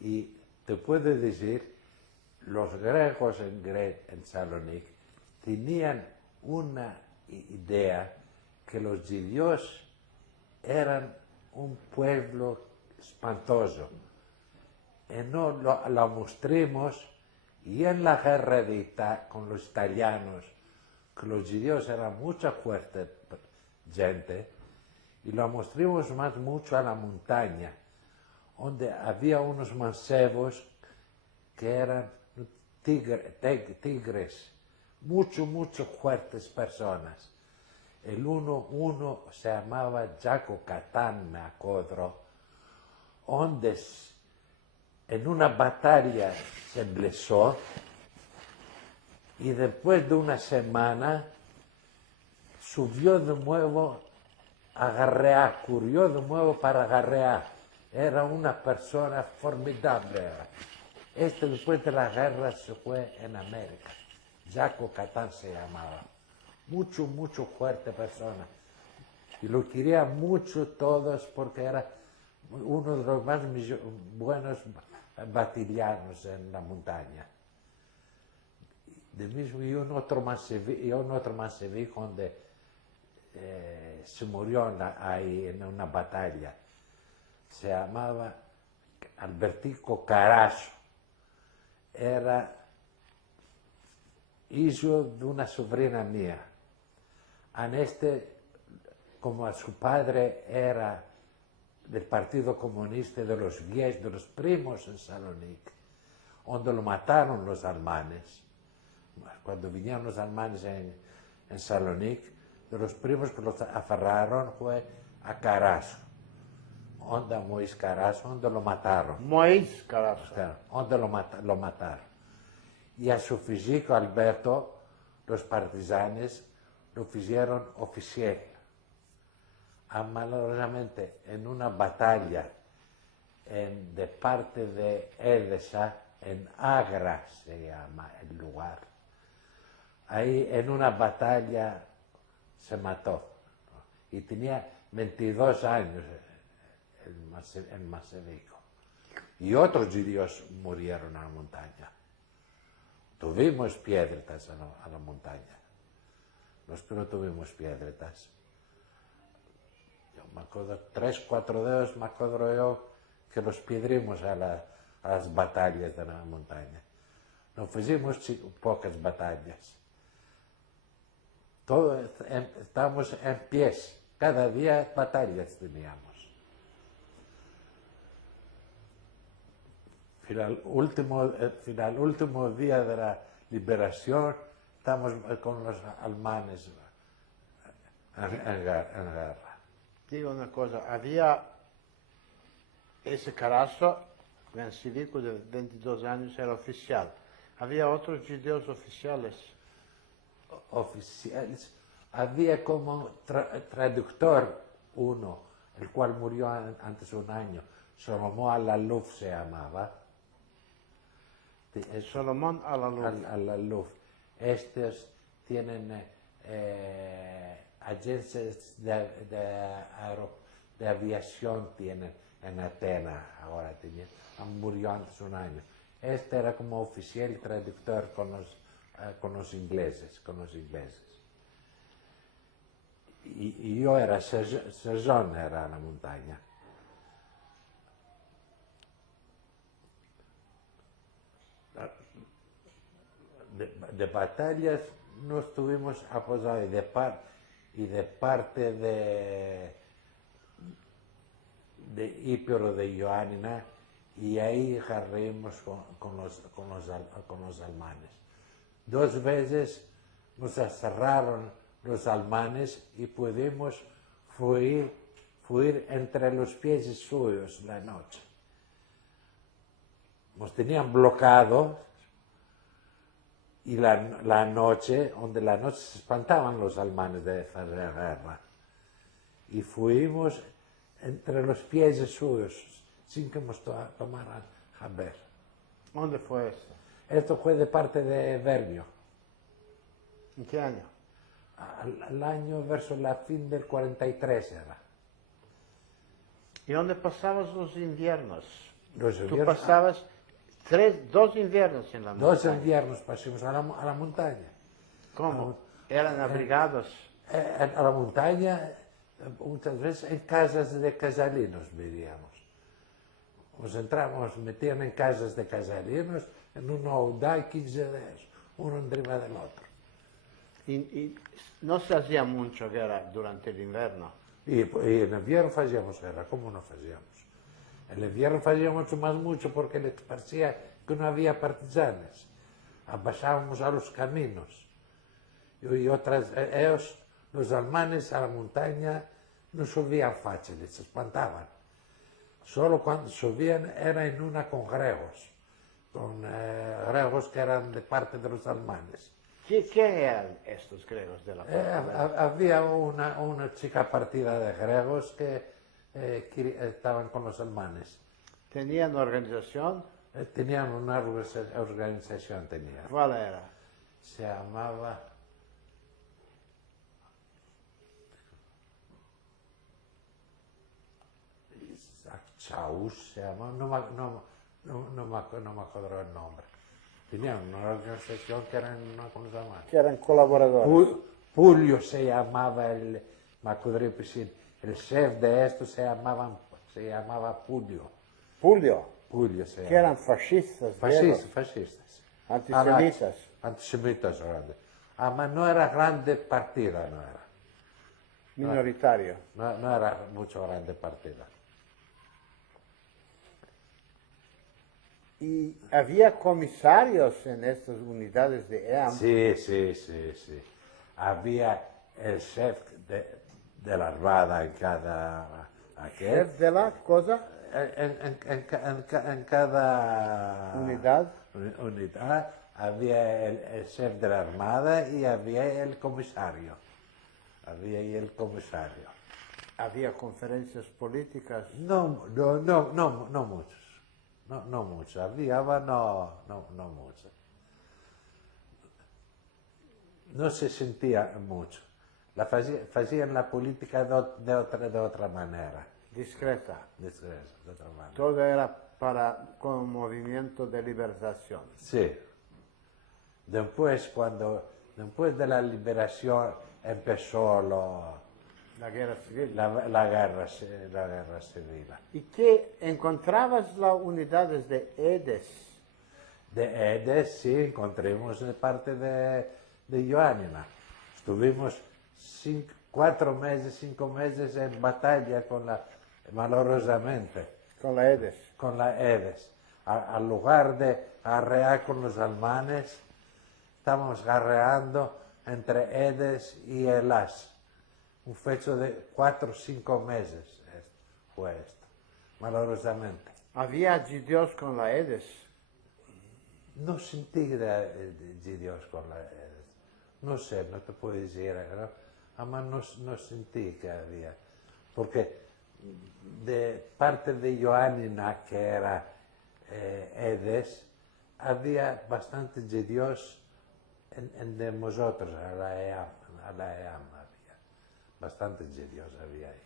y te puedo decir, los griegos en Salónica tenían una idea que los judíos eran un pueblo espantoso. Y no lo mostramos, y en la guerra con los italianos, que los judíos eran mucha fuerte gente, y lo mostramos más mucho a la montaña, donde había unos mancebos que eran tigres, mucho fuertes personas. El uno se llamaba Jaco Catán, me acuerdo, donde en una batalla se blesó y después de una semana subió de nuevo a garrear, corrió de nuevo para garrear. Era una persona formidable. Este después de la guerra se fue en América. Jaco Catán se llamaba. Mucho, mucho fuerte persona. Y lo querían mucho todos porque era uno de los más buenos batillanos en la montaña. De mismo, y un otro más se vi donde se murió ahí en una batalla. Se llamaba Albertico Carazo. Era hijo de una sobrina mía. Como a su padre era del Partido Comunista de los Viejos, de los primos en Salónica, donde lo mataron los alemanes. Cuando vinieron los alemanes en Salónica, de los primos que los aferraron fue a Carazo. Donde a Moisés Carazo, donde lo mataron. Moisés Carazo. Donde lo mataron. Y a su físico Alberto, los partisanos lo hicieron oficial. Malauradamente, en una batalla de parte de Edesa, en Agra se llama el lugar. Ahí en una batalla se mató. Y tenía 22 años el Masevico. Y otros judíos murieron en la montaña. Tuvimos piedretas a la montaña. Los que no tuvimos piedretas. Yo me acuerdo, 3, 4 dedos me acuerdo yo que los piedrimos a las batallas de la montaña. No hicimos pocas batallas. Estábamos en pies. Cada día batallas teníamos. Al último día de la liberación, estamos con los alemanes en guerra. Digo una cosa, había ese Carazo, Vencidico de 22 años, era oficial. Había otros judíos oficiales. Oficiales. Había como traductor uno, el cual murió antes de un año. Solomón Alaluf se llamaba. Solomón Alaluf. Estos tienen agencias de aviación tienen en Atenas, ahora murió antes de un año. Este era como oficial traductor con los ingleses. Y yo era serjón, era en la montaña. De batallas no estuvimos apoyados y de parte de Ípero de Ioánina, y ahí jarrimos con los alemanes. 2 veces nos cerraron los alemanes y pudimos fluir entre los pies suyos la noche. Nos tenían bloqueados y la noche se espantaban los alemanes de hacer guerra. Y fuimos entre los pies suyos sin que nos tomaran a ver. ¿Dónde fue esto? Esto fue de parte de Vermio. ¿En qué año? Al año verso la fin del 43 era. ¿Y dónde pasabas los inviernos? Tú pasabas 2 inviernos en la montaña. 2 inviernos pasamos a la montaña. ¿Cómo? ¿Eran abrigados? A la montaña, muchas veces en casas de casalinos vivíamos. Nos metían en casas de casalinos, en un audá 15 días, uno encima del otro. Y no se hacía mucho guerra durante el invierno. Y en invierno hacíamos guerra, ¿cómo no hacíamos? En invierno hacíamos mucho porque les parecía que no había partisanos. Abajábamos a los caminos. Y ellos Los alemanes a la montaña no subían fáciles, se espantaban. Solo cuando subían era en una con gregos que eran de parte de los alemanes. ¿Quién eran estos griegos de la parte? Había una chica partida de gregos que estaban con los alemanes. ¿Tenían organización? Tenían una organización, tenían. ¿Cuál era? Se llamaba... Chaus, se llamaba, no me acuerdo el nombre. Tenían una organización que eran con los alemanes. Que eran colaboradores. Pulio se llamaba me acuerdo el chef de esto se llamaba Pulio. Julio, Pulio se que eran fascistas. Fascistas. Antisemitas. Antisemitas grandes. Ma no era grande partida, no era. Minoritario. No era mucho grande partida. ¿Y había comisarios en estas unidades de EAM? Sí. Había el chef de la armada en cada... ¿Chef de la cosa? En cada Unidad. unidad había el chef de la armada y había el comisario. ¿Había conferencias políticas? No muchos. No muchos. Había, no muchos. No se sentía mucho. Hacían la política de otra manera. Discreta. De otra manera. Todo era con movimiento de liberación. Sí. Después de la liberación empezó La guerra civil. la guerra civil. ¿Y qué encontrabas las unidades de EDES? De Edes sí encontramos de parte de Ioannina. Estuvimos 4 meses, 5 meses en batalla malorosamente. Con la EDES. Con la Edes. Al lugar de arrear con los alemanes, estábamos guerreando entre Edes y Elas. Un fecho de 4 o 5 meses fue esto, malorosamente. ¿Había gidios con la EDES? No sentí de Dios con la Edes. No sé, no te puedo decir, ¿no? Además no sentí que había. Porque de parte de Ioannina, que era Edes, había bastante de Dios en de nosotros, a la EAM había. Bastante de Dios había ahí.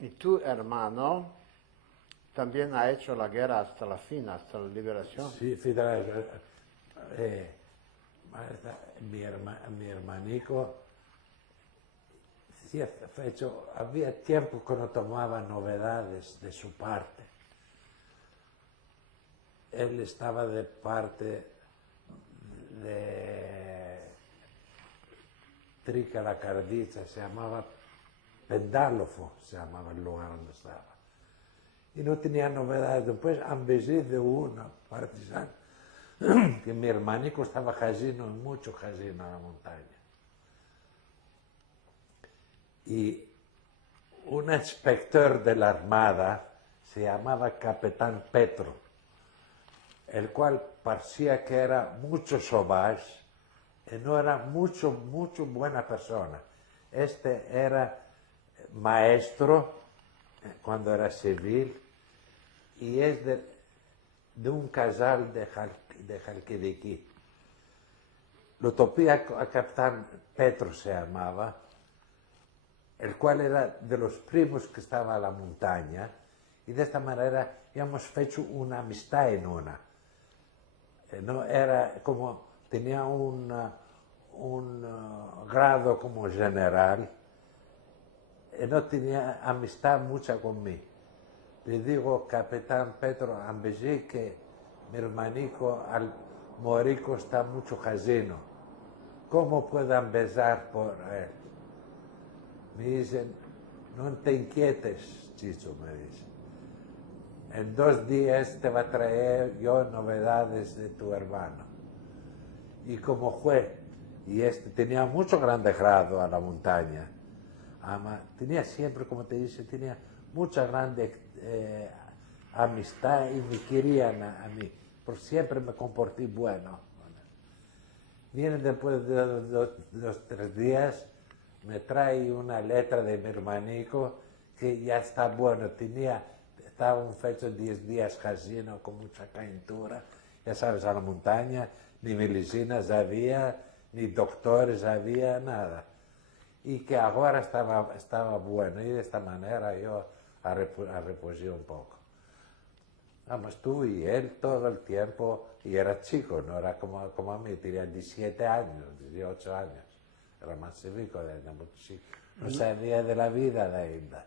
¿Y tu hermano también ha hecho la guerra hasta la fin, hasta la liberación? Sí, mi hermanico sí, había tiempo que no tomaba novedades de su parte. Él estaba de parte de Trica la Cardiza, se llamaba Pendálofo, se llamaba el lugar donde estaba. Y no tenía novedades. Después han de una partisana, que mi hermanico estaba casino, mucho casino en la montaña. Y un inspector de la Armada se llamaba Capitán Petro, el cual parecía que era mucho sauvage y no era mucho buena persona. Este era maestro cuando era civil y es de un casal de Jalquidiquí. Lo topé a Capitán Petro se llamaba, el cual era de los primos que estaba a la montaña, y de esta manera hemos hecho una amistad en una. No era como, tenía un grado como general, y no tenía amistad mucha conmigo. Le digo, Capitán Petro, ambellé que mi hermanico al morico está mucho casino. ¿Cómo puedo empezar por él? Me dicen, no te inquietes, Chicho, me dice. En 2 días te va a traer yo novedades de tu hermano. Y como fue, y tenía mucho grande grado a la montaña, tenía siempre, como te dice, tenía mucha grande amistad y me querían a mí, por siempre me comporté bueno. Vienen después de los 3 días, me trae una letra de mi hermanico que ya está bueno, estaban fechos 10 días casino con mucha calentura, ya sabes, a la montaña, ni medicinas había, ni doctores había, nada. Y que ahora estaba bueno, y de esta manera yo reposé un poco. Vamos, tú y él todo el tiempo, y era chico, no era como a mí, tenía 17 años, 18 años, era más chico, era muy chico. No sabía de la vida de ainda.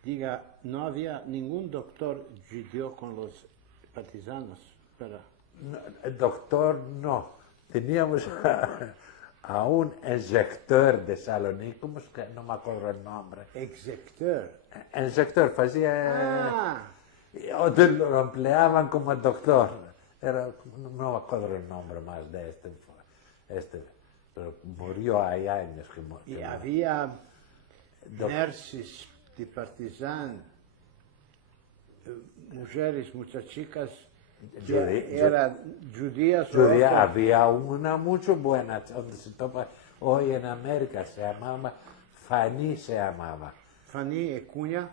Diga, no había ningún doctor judío con los partisanos, pero... No, el doctor no, teníamos a un inyector de Salonique, como es que no me acuerdo el nombre. Exector. Inyector, lo empleaban como doctor. No me acuerdo el nombre más de este, pero murió hay años que Y había nurses de partizan, mujeres, muchachicas, eran judías. Había una muy buena, donde se topa hoy en América, se llamaba Fanny, Fanny y Cunha.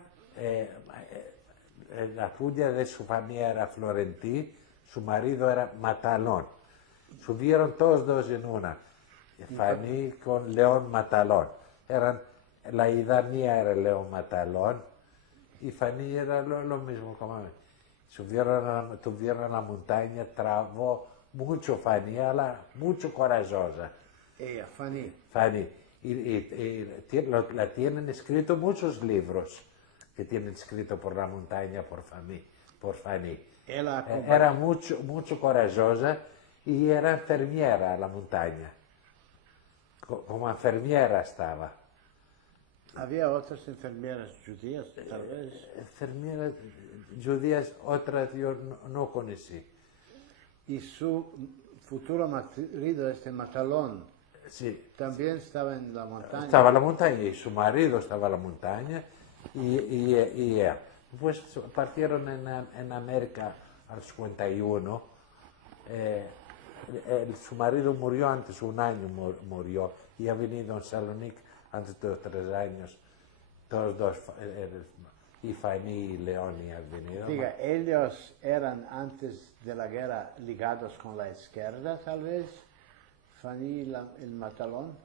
La cuña de su familia era Florentí, su marido era Matalón. Subieron todos dos en una. Fanny con León Matalón. La hija mía era León Matalón y Fanny era lo mismo como a mí. Tuvieron a la montaña, trabó mucho Fanny, mucho corajosa. Ella, Fanny. Fanny. La tienen escrito muchos libros que tienen escrito por la montaña por Fanny. Era mucho corajosa y era enfermera a la montaña. Como enfermera estaba. Había otras enfermeras judías, tal vez. Enfermeras judías, otras yo no conocí. Y su futuro marido, Matalón, sí, también estaba en la montaña. Estaba en la montaña y su marido estaba en la montaña y ella. Pues partieron en América al 51. Su marido murió antes, un año murió, y ha venido en Salonique antes de 3 años. Todos dos, y Fanny y Leoni han venido. Diga, ellos eran antes de la guerra ligados con la izquierda, tal vez. Fanny y el Matalón.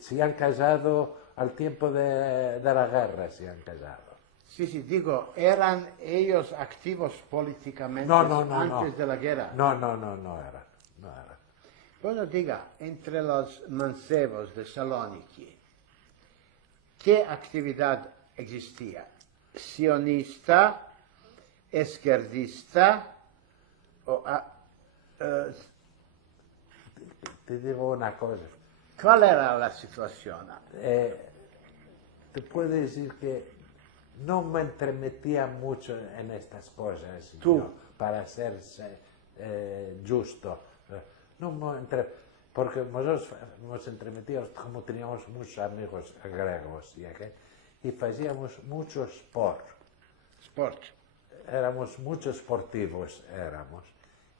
Se han casado al tiempo de la guerra, se han casado. Sí, digo, ¿eran ellos activos políticamente antes de la guerra? No era. Bueno, diga, entre los mancebos de Saloniki, ¿qué actividad existía? ¿Sionista, izquierdista o... Te digo una cosa. ¿Cuál era la situación? Te puedo decir que no me entremetía mucho en estas cosas. ¿Tú? Yo, para ser justo. Porque nosotros nos entremetíamos, como teníamos muchos amigos griegos, y hacíamos mucho sport. Éramos muchos esportivos,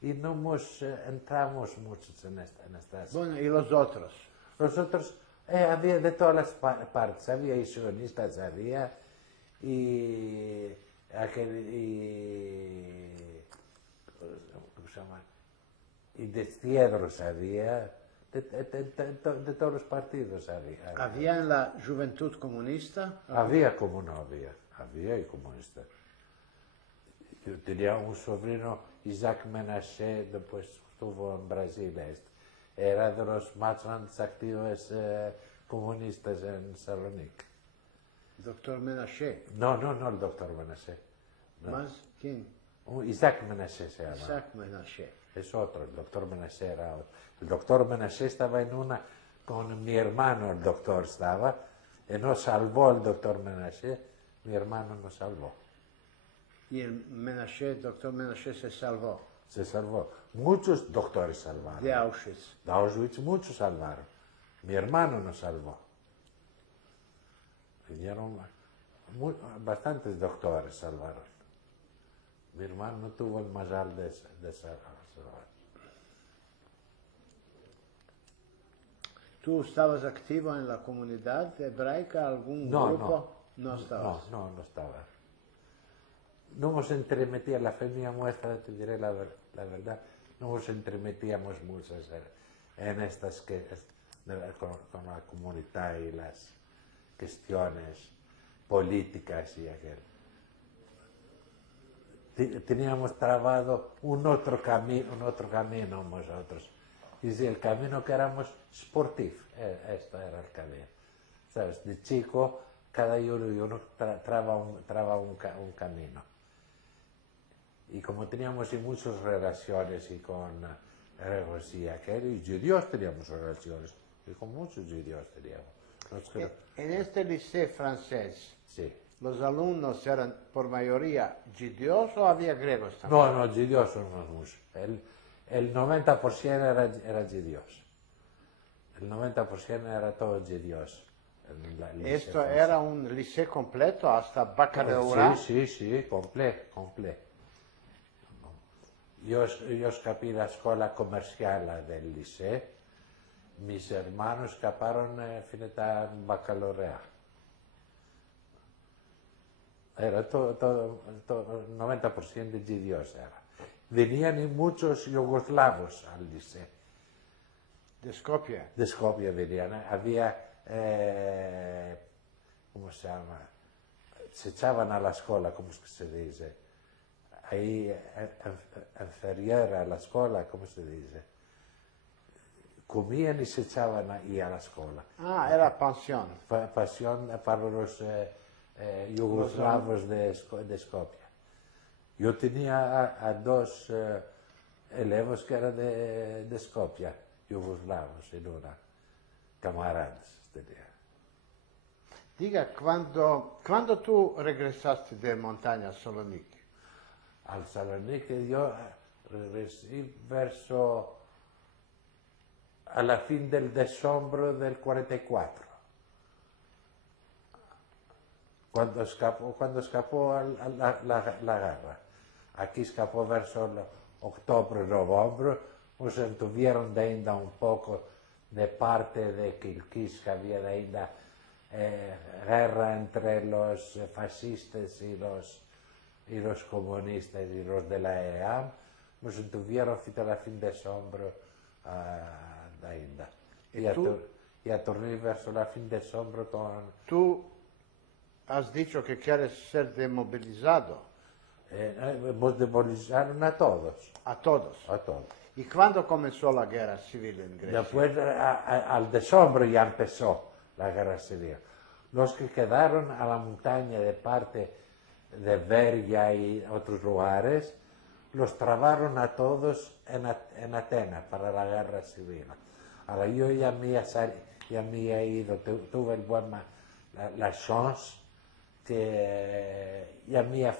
y no nos entramos mucho en estas... Bueno, ¿y los otros? Los otros, había de todas las partes, había sionistas, y ¿cómo se llama? Y destiedros había, de todos los partidos había. ¿Había en la juventud comunista? Había como no había y comunista. Yo tenía un sobrino, Isaac Menashe, después estuvo en Brasil. Era de los más grandes activos comunistas en Salonique. ¿Doctor Menashe? No, el doctor Menashe. No. ¿Más? ¿Quién? Isaac Menashe se llama. Isaac Menashe. Es otro, el doctor Menashe era otro. El doctor Menashe estaba en una, con mi hermano el doctor estaba, y nos salvó el doctor Menashe, mi hermano nos salvó. Y el doctor Menashe se salvó. se salvó. Muchos doctores salvaron. de Auschwitz. De Auschwitz muchos salvaron. Mi hermano nos salvó. Vinieron bastantes doctores salvaron. Mi hermano no tuvo el mazal de salvar. ¿Tú estabas activo en la comunidad hebraica, algún grupo? No estabas. No estaba. No nos entremetía, la familia nuestra, te diré la verdad, no nos entremetíamos mucho en estas con la comunidad y las cuestiones políticas y aquel. Teníamos trabado un otro camino nosotros. Y si el camino que éramos sportivo, esto era el camino. ¿Sabes? De chico, cada uno traba un camino. Y como teníamos muchas relaciones y con y aquel, y judíos teníamos relaciones, y con muchos judíos teníamos. En este liceo francés, Sí. ¿los alumnos eran por mayoría judíos o había griegos también? No, judíos somos muchos. El 90% era judíos. El 90% era todos judíos. ¿Esto era un liceo completo hasta baccalaureato? Sí, completo. Yo escapé la escuela comercial del liceo. Mis hermanos escaparon finita baccalaureato. Era todo 90% de judíos era. Venían muchos yugoslavos al liceo. De Skopje. De Skopje venían. Había, ¿cómo se llama? Se echaban a la escuela, ¿cómo es que se dice? Ahí, inferior a la escuela, ¿cómo se dice? Comían y se echaban ahí a la escuela. Ah, era pensión. Pasión para los yugoslavos de Skopje. Yo tenía a dos elevos que eran de Skopje, yugoslavos, en una, camaradas tenía. Diga, ¿cuándo tú regresaste de montaña a Saloniki? Al Saloniki yo regresé verso a la fin del diciembre del 44. Cuando escapó la guerra. Aquí escapó verso el octubre, noviembre, nos entuvieron de ainda un poco de parte de Kilkis, que había de ainda guerra entre los fascistas y los comunistas y los de la EAM, nos entuvieron hasta la fin de diciembre de ainda. Y a tornar verso la fin de diciembre con... Tú has dicho que quieres ser demovilizado. Hemos demovilizaron a todos. A todos. A todos. ¿Y cuándo comenzó la guerra civil en Grecia? Después, al diciembre ya empezó la guerra civil. Los que quedaron a la montaña de parte de Veria y otros lugares, los trabaron a todos en Atenas para la guerra civil. Ahora yo ya me he ido, tuve la chance que ya me he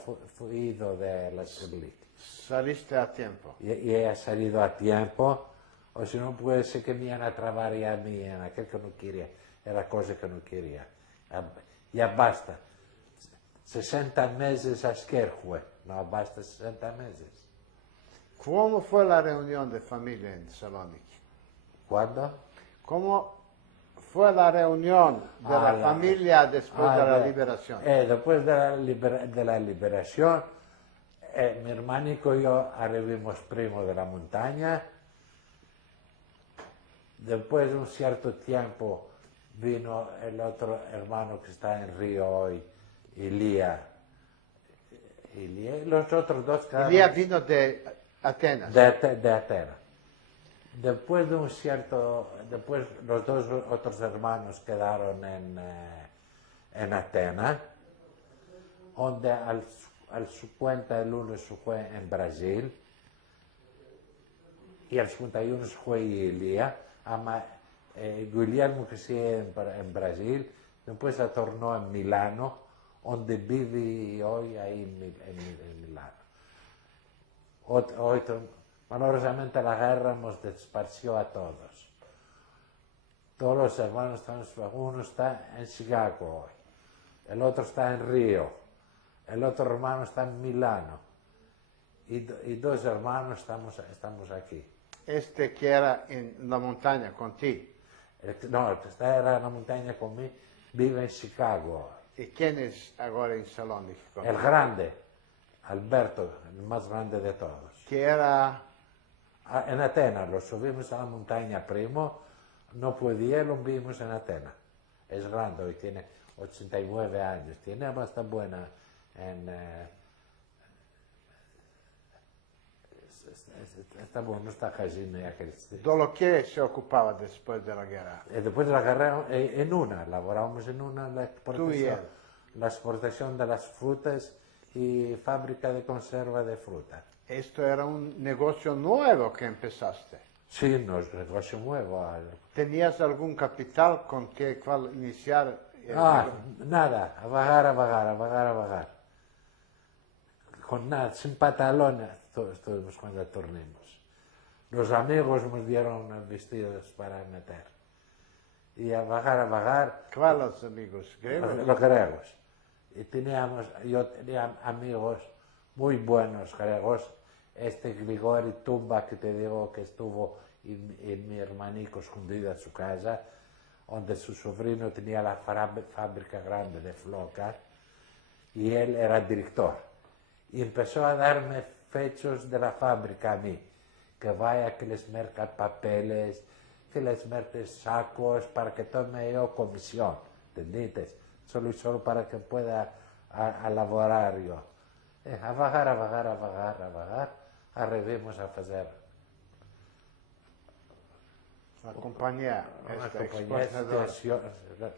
ido de la civil. Saliste a tiempo. Y he salido a tiempo, o si no puede ser que me iban a trabar y a mí en aquel que no quería, era cosa que no quería. Ya basta. 60 meses a fue, no basta 60 meses. ¿Cómo fue la reunión de familia en Saloniki? ¿Cuándo? ¿Cómo fue la reunión de la familia después de la liberación? Después de la liberación, mi hermano y yo arribamos primo de la montaña. Después de un cierto tiempo vino el otro hermano que está en Río hoy, Ilía. Los otros dos quedaron... Ilía vino de Atenas. De Atenas. Después los dos otros hermanos quedaron en Atenas, donde al su cuenta el uno se fue en Brasil y al 51 se fue Ilía. Guillermo que sigue en Brasil, después se tornó en Milano, donde vive hoy ahí en Milano. Malhorosamente la guerra nos desparció a todos. Todos los hermanos estamos, uno está en Chicago hoy, el otro está en Río, el otro hermano está en Milano y dos hermanos estamos aquí. Este que era en la montaña contigo. No, el que era en la montaña conmigo vive en Chicago. ¿Y quién es ahora en Salónica? El grande, Alberto, el más grande de todos. Que era... En Atenas, lo subimos a la montaña primo, no podía, lo vimos en Atenas. Es grande, hoy tiene 89 años, tiene bastante buena está bueno, está casino ya que ¿De lo que se ocupaba después de la guerra? y después de la guerra, en una, laboramos en una, Tú y él. la exportación de las frutas y fábrica de conserva de fruta. Esto era un negocio nuevo que empezaste. Sí, nos negocio nuevo. ¿Tenías algún capital con que cual iniciar? Nada, a vagar. Con nada, sin pantalones estuvimos cuando tornemos. Los amigos nos dieron vestidos para meter. Y a vagar. ¿Cuáles amigos? ¿Griegos? Los griegos. Y yo tenía amigos muy buenos griegos. Este Grigori Tumba que te digo que estuvo en mi hermanico escondido en su casa, donde su sobrino tenía la fábrica grande de flocas y él era director. Y empezó a darme fechos de la fábrica a mí, que vaya, que les merca papeles, que les merque sacos para que tome yo comisión, ¿entendiste? Solo para que pueda elaborar yo. A vagar, arribemos a hacer La compañía, una esta compañía exportadora.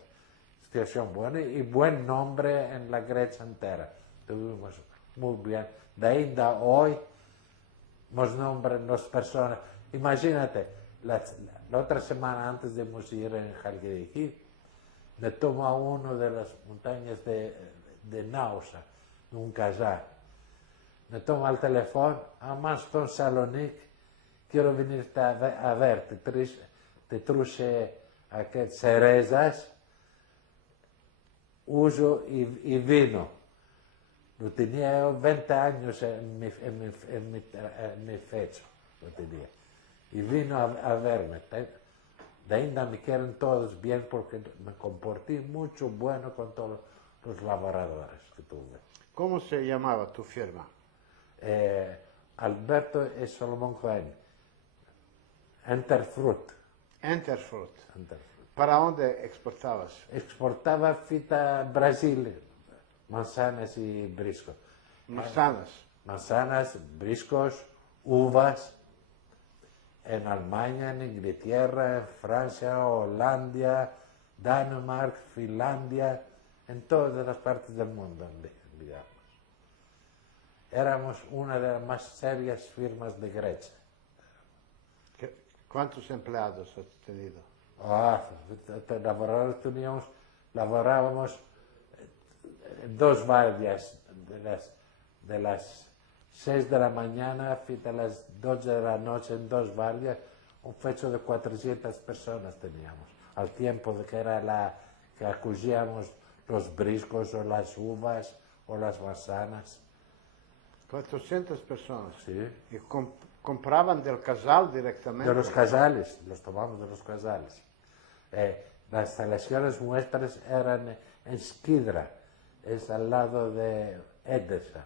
situación buena y buen nombre en la Grecia entera. Tuvimos muy bien. De ahí a hoy nos nombran las personas. Imagínate, la otra semana antes de ir en Halkidiki, me toma uno de las montañas de Nausa, un casal. Me toma el teléfono, más estoy en Salonique, quiero venir a verte, te truxe aquellas cerezas, uso y vino. Lo tenía yo 20 años en mi fecho, lo tenía. Y vino a verme. De ahí me quieren todos bien porque me comporté mucho bueno con todos los laboradores que tuve. ¿Cómo se llamaba tu firma? Alberto e Solomon Cohen. Enterfruit. Enterfruit. ¿Para dónde exportabas? Exportaba fita a Brasil, manzanas y briscos. Manzanas. Manzanas, briscos, uvas. En Alemania, en Inglaterra, en Francia, Holanda, Dinamarca, Finlandia, en todas las partes del mundo, digamos. Éramos una de las más serias firmas de Grecia. ¿Cuántos empleados has tenido? Laborábamos dos guardias de las 6 de la mañana hasta las 12 de la noche en dos guardias, un fecho de 400 personas teníamos, al tiempo de que era que acogíamos los briscos o las uvas o las manzanas. 400 personas. Sí. ¿Y compraban del casal directamente? De los casales, los tomamos de los casales. Las instalaciones nuestras eran en Skidra, es al lado de Edessa.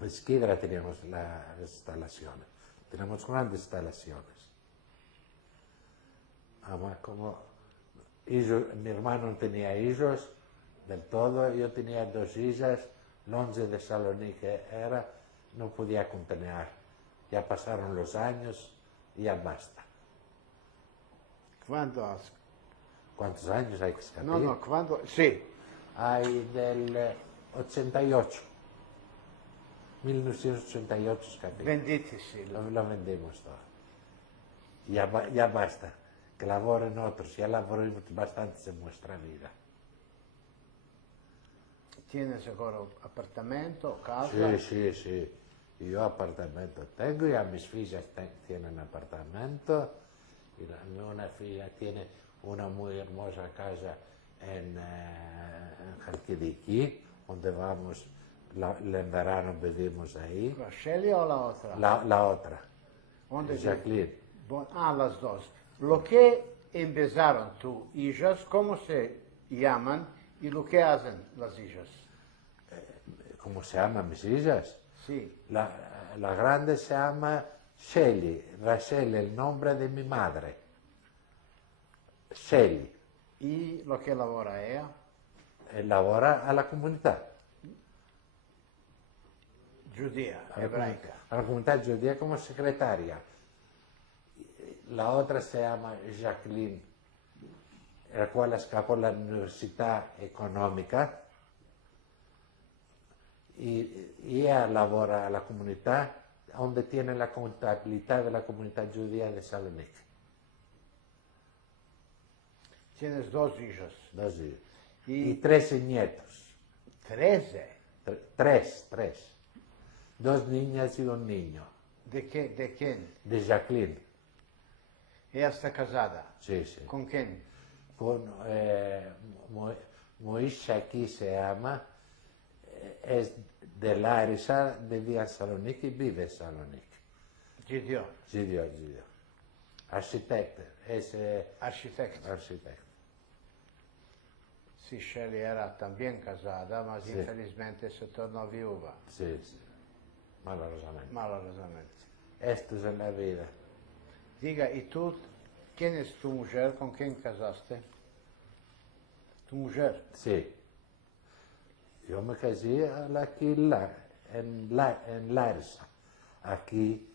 En Skidra teníamos las instalaciones, tenemos grandes instalaciones. Además, como mi hermano tenía hijos del todo, yo tenía dos hijas, el 11 de Salonique no podía contener. Ya pasaron los años y ya basta. ¿Cuántos años hay que escapar? No, ¿cuándo? Sí. Hay del 88. 1988 escapé. Vendite, sí. Lo vendimos todo. Ya basta. Que laboren otros. Ya laboramos bastantes en nuestra vida. ¿Tienes ahora apartamento, casa? Sí. Yo apartamento tengo, ya mis fillas tienen apartamento, y una filla tiene una muy hermosa casa en Halkidiki, donde vamos, en verano vivimos ahí. ¿La Shelly o la otra? La otra, ¿Dónde Jacqueline. las dos. Lo que empezaron tus hijas, ¿cómo se llaman y lo que hacen las hijas? ¿Cómo se llaman mis hijas? Sí. La grande se llama Shelly, Rachel, el nombre de mi madre. Shelly. ¿Y lo que labora ella? Lavora a la comunidad. Judía, hebraica. A la comunidad judía como secretaria. La otra se llama Jacqueline, la cual escapó de la Universidad Económica y ella labora a la comunidad donde tiene la contabilidad de la comunidad judía de Salónica. Tienes dos hijos. Dos hijos. Y- Y 13 nietos. 13. Tres. Dos niñas y un niño. ¿De quién? De Jacqueline. Ella está casada. Sí, sí. ¿Con quién? Con Moishe aquí se llama, es de Larissa, vivía en Salónica y vive en Salónica. Gideon, Gidio. Arquitecto, es arquitecto. arquitecto. Sí, Shelley era también casada, mas Sí. infelizmente se tornó viuda, Sí. Malosamente. malosamente. Esto es la vida. Diga, ¿y tú, quién es tu mujer? ¿Con quién casaste? Tu mujer. Sí. Yo me casé aquí en Larissa. Aquí,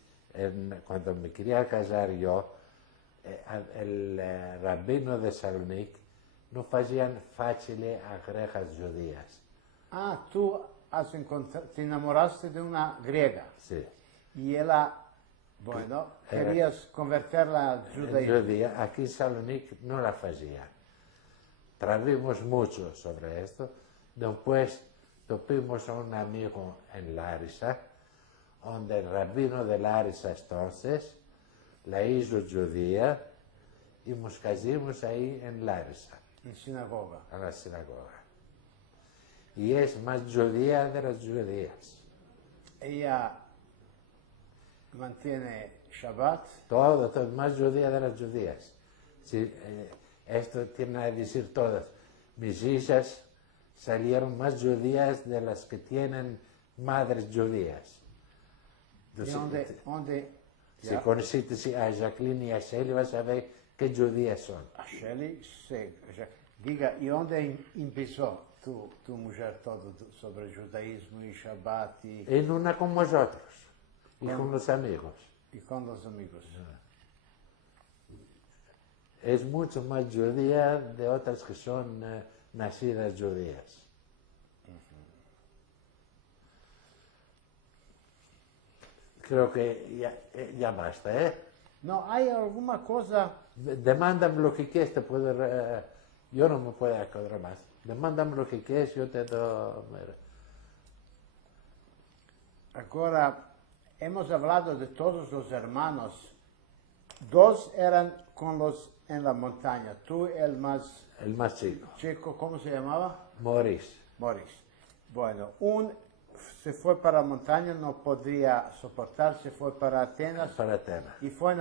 cuando me quería casar yo, el rabino de Salónica no hacían fáciles a grejas judías. Ah, tú te enamoraste de una griega Sí. y ella, bueno, Era- querías convertirla al judaísmo. Judía, aquí en Salónica no la hacían. Trabimos mucho sobre esto. Después tuvimos a un amigo en Larissa, donde el rabino de Larissa entonces la hizo judía y nos casamos ahí en Larissa, En sinagoga. en la sinagoga. Y es más judía de las judías. Ella mantiene Shabbat. Todo, más judía de las judías. Sí, esto tiene que decir todas. Mis hijas salieron más judías de las que tienen madres judías. ¿Y dónde Si ya, conociste a Jacqueline y a Shelly, vas a ver qué judías son. a Shelley, sí. Diga, ¿y dónde empezó tu mujer todo sobre judaísmo y Shabbat En una con vosotros y con los amigos. y con los amigos? Es mucho más judía de otras que son nacidas judías. Creo que ya basta, ¿eh? No, hay alguna cosa. Demándame lo que quieres, te puedo... yo no me puedo acordar más. Demándame lo que quieres, yo te doy... Ahora, hemos hablado de todos los hermanos. Dos eran con los en la montaña. Tú, el más El más chico, chico, ¿cómo se llamaba? Maurice. Boris. Bueno, se fue para la montaña, no podía soportar, se fue para Atenas. Para Atenas. Y fue,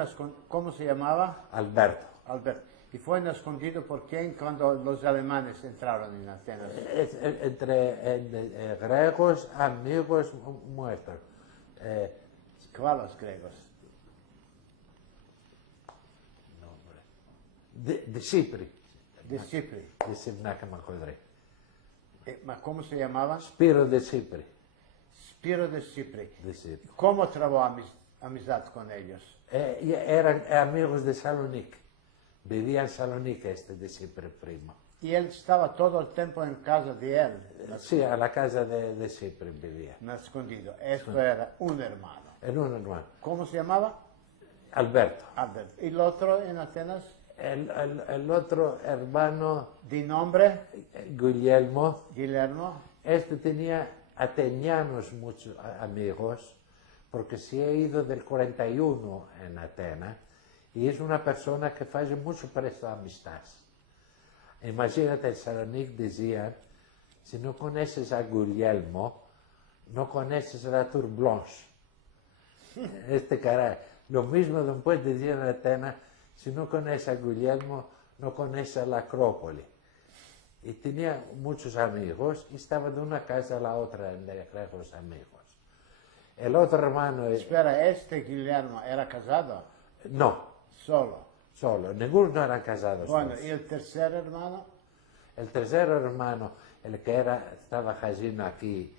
¿cómo se llamaba? Alberto. Alberto. Y fue escondido por quién cuando los alemanes entraron en Atenas. Entre griegos, amigos muertos. ¿Cuáles griegos? De Cipri. De Cipri. De Cipri, me acordé. ¿Cómo se llamaba? Spiro de Cipri. Spiro de Cipri. De Cipri. ¿Cómo trabó amistad con ellos? Eran amigos de Salónica. Vivía en Salónica este de Cipri primo. Y él estaba todo el tiempo en casa de él, Sí, a la casa de Cipri vivía. escondido. Esto era un hermano. En un hermano. ¿Cómo se llamaba? Alberto. Albert. ¿Y el otro en Atenas? El otro hermano, ¿De nombre? Guillermo, Guillermo. este tenía atenianos muchos amigos, porque sí he ido del 41 en Atenas y es una persona que hace mucho para esta amistad. Imagínate, en Salonique decían, si no conoces a Guglielmo, no conoces a la Tour Blanche. Este caray. Lo mismo después decían en Atenas, si no conoces a Guglielmo, no conoces a la Acrópoli. Y tenía muchos amigos y estaba de una casa a la otra en los amigos. El otro hermano... Espera, este Guillermo era casado? No, Solo. solo. Ninguno eran casados. Bueno, todos. ¿y el tercer hermano? El tercer hermano, el que estaba casino aquí,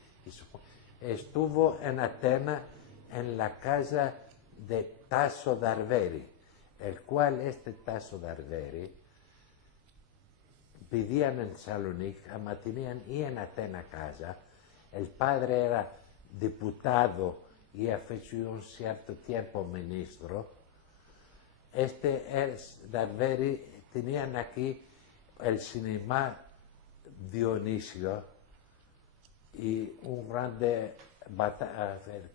estuvo en Atenas en la casa de Tasso d'Arveri, el cual este Tasso d'Arveri vivían en Salonique, tenían y en Atenas casa. El padre era diputado y ha hecho un cierto tiempo ministro. Este es d'Arveri, tenían aquí el cinema Dionisio y un grande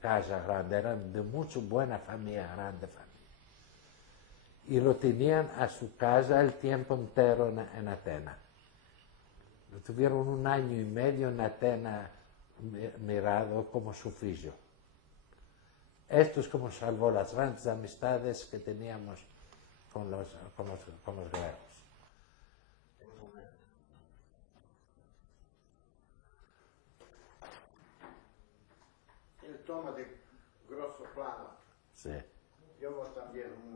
casa grande, eran de mucho buena familia, grande familia. Y lo tenían a su casa el tiempo entero en Atenas. Lo tuvieron 1 año y medio en Atenas mirado como su figlio. Esto es como salvó las grandes amistades que teníamos con los griegos. Él toma de grosso plano. Sí. Yo también.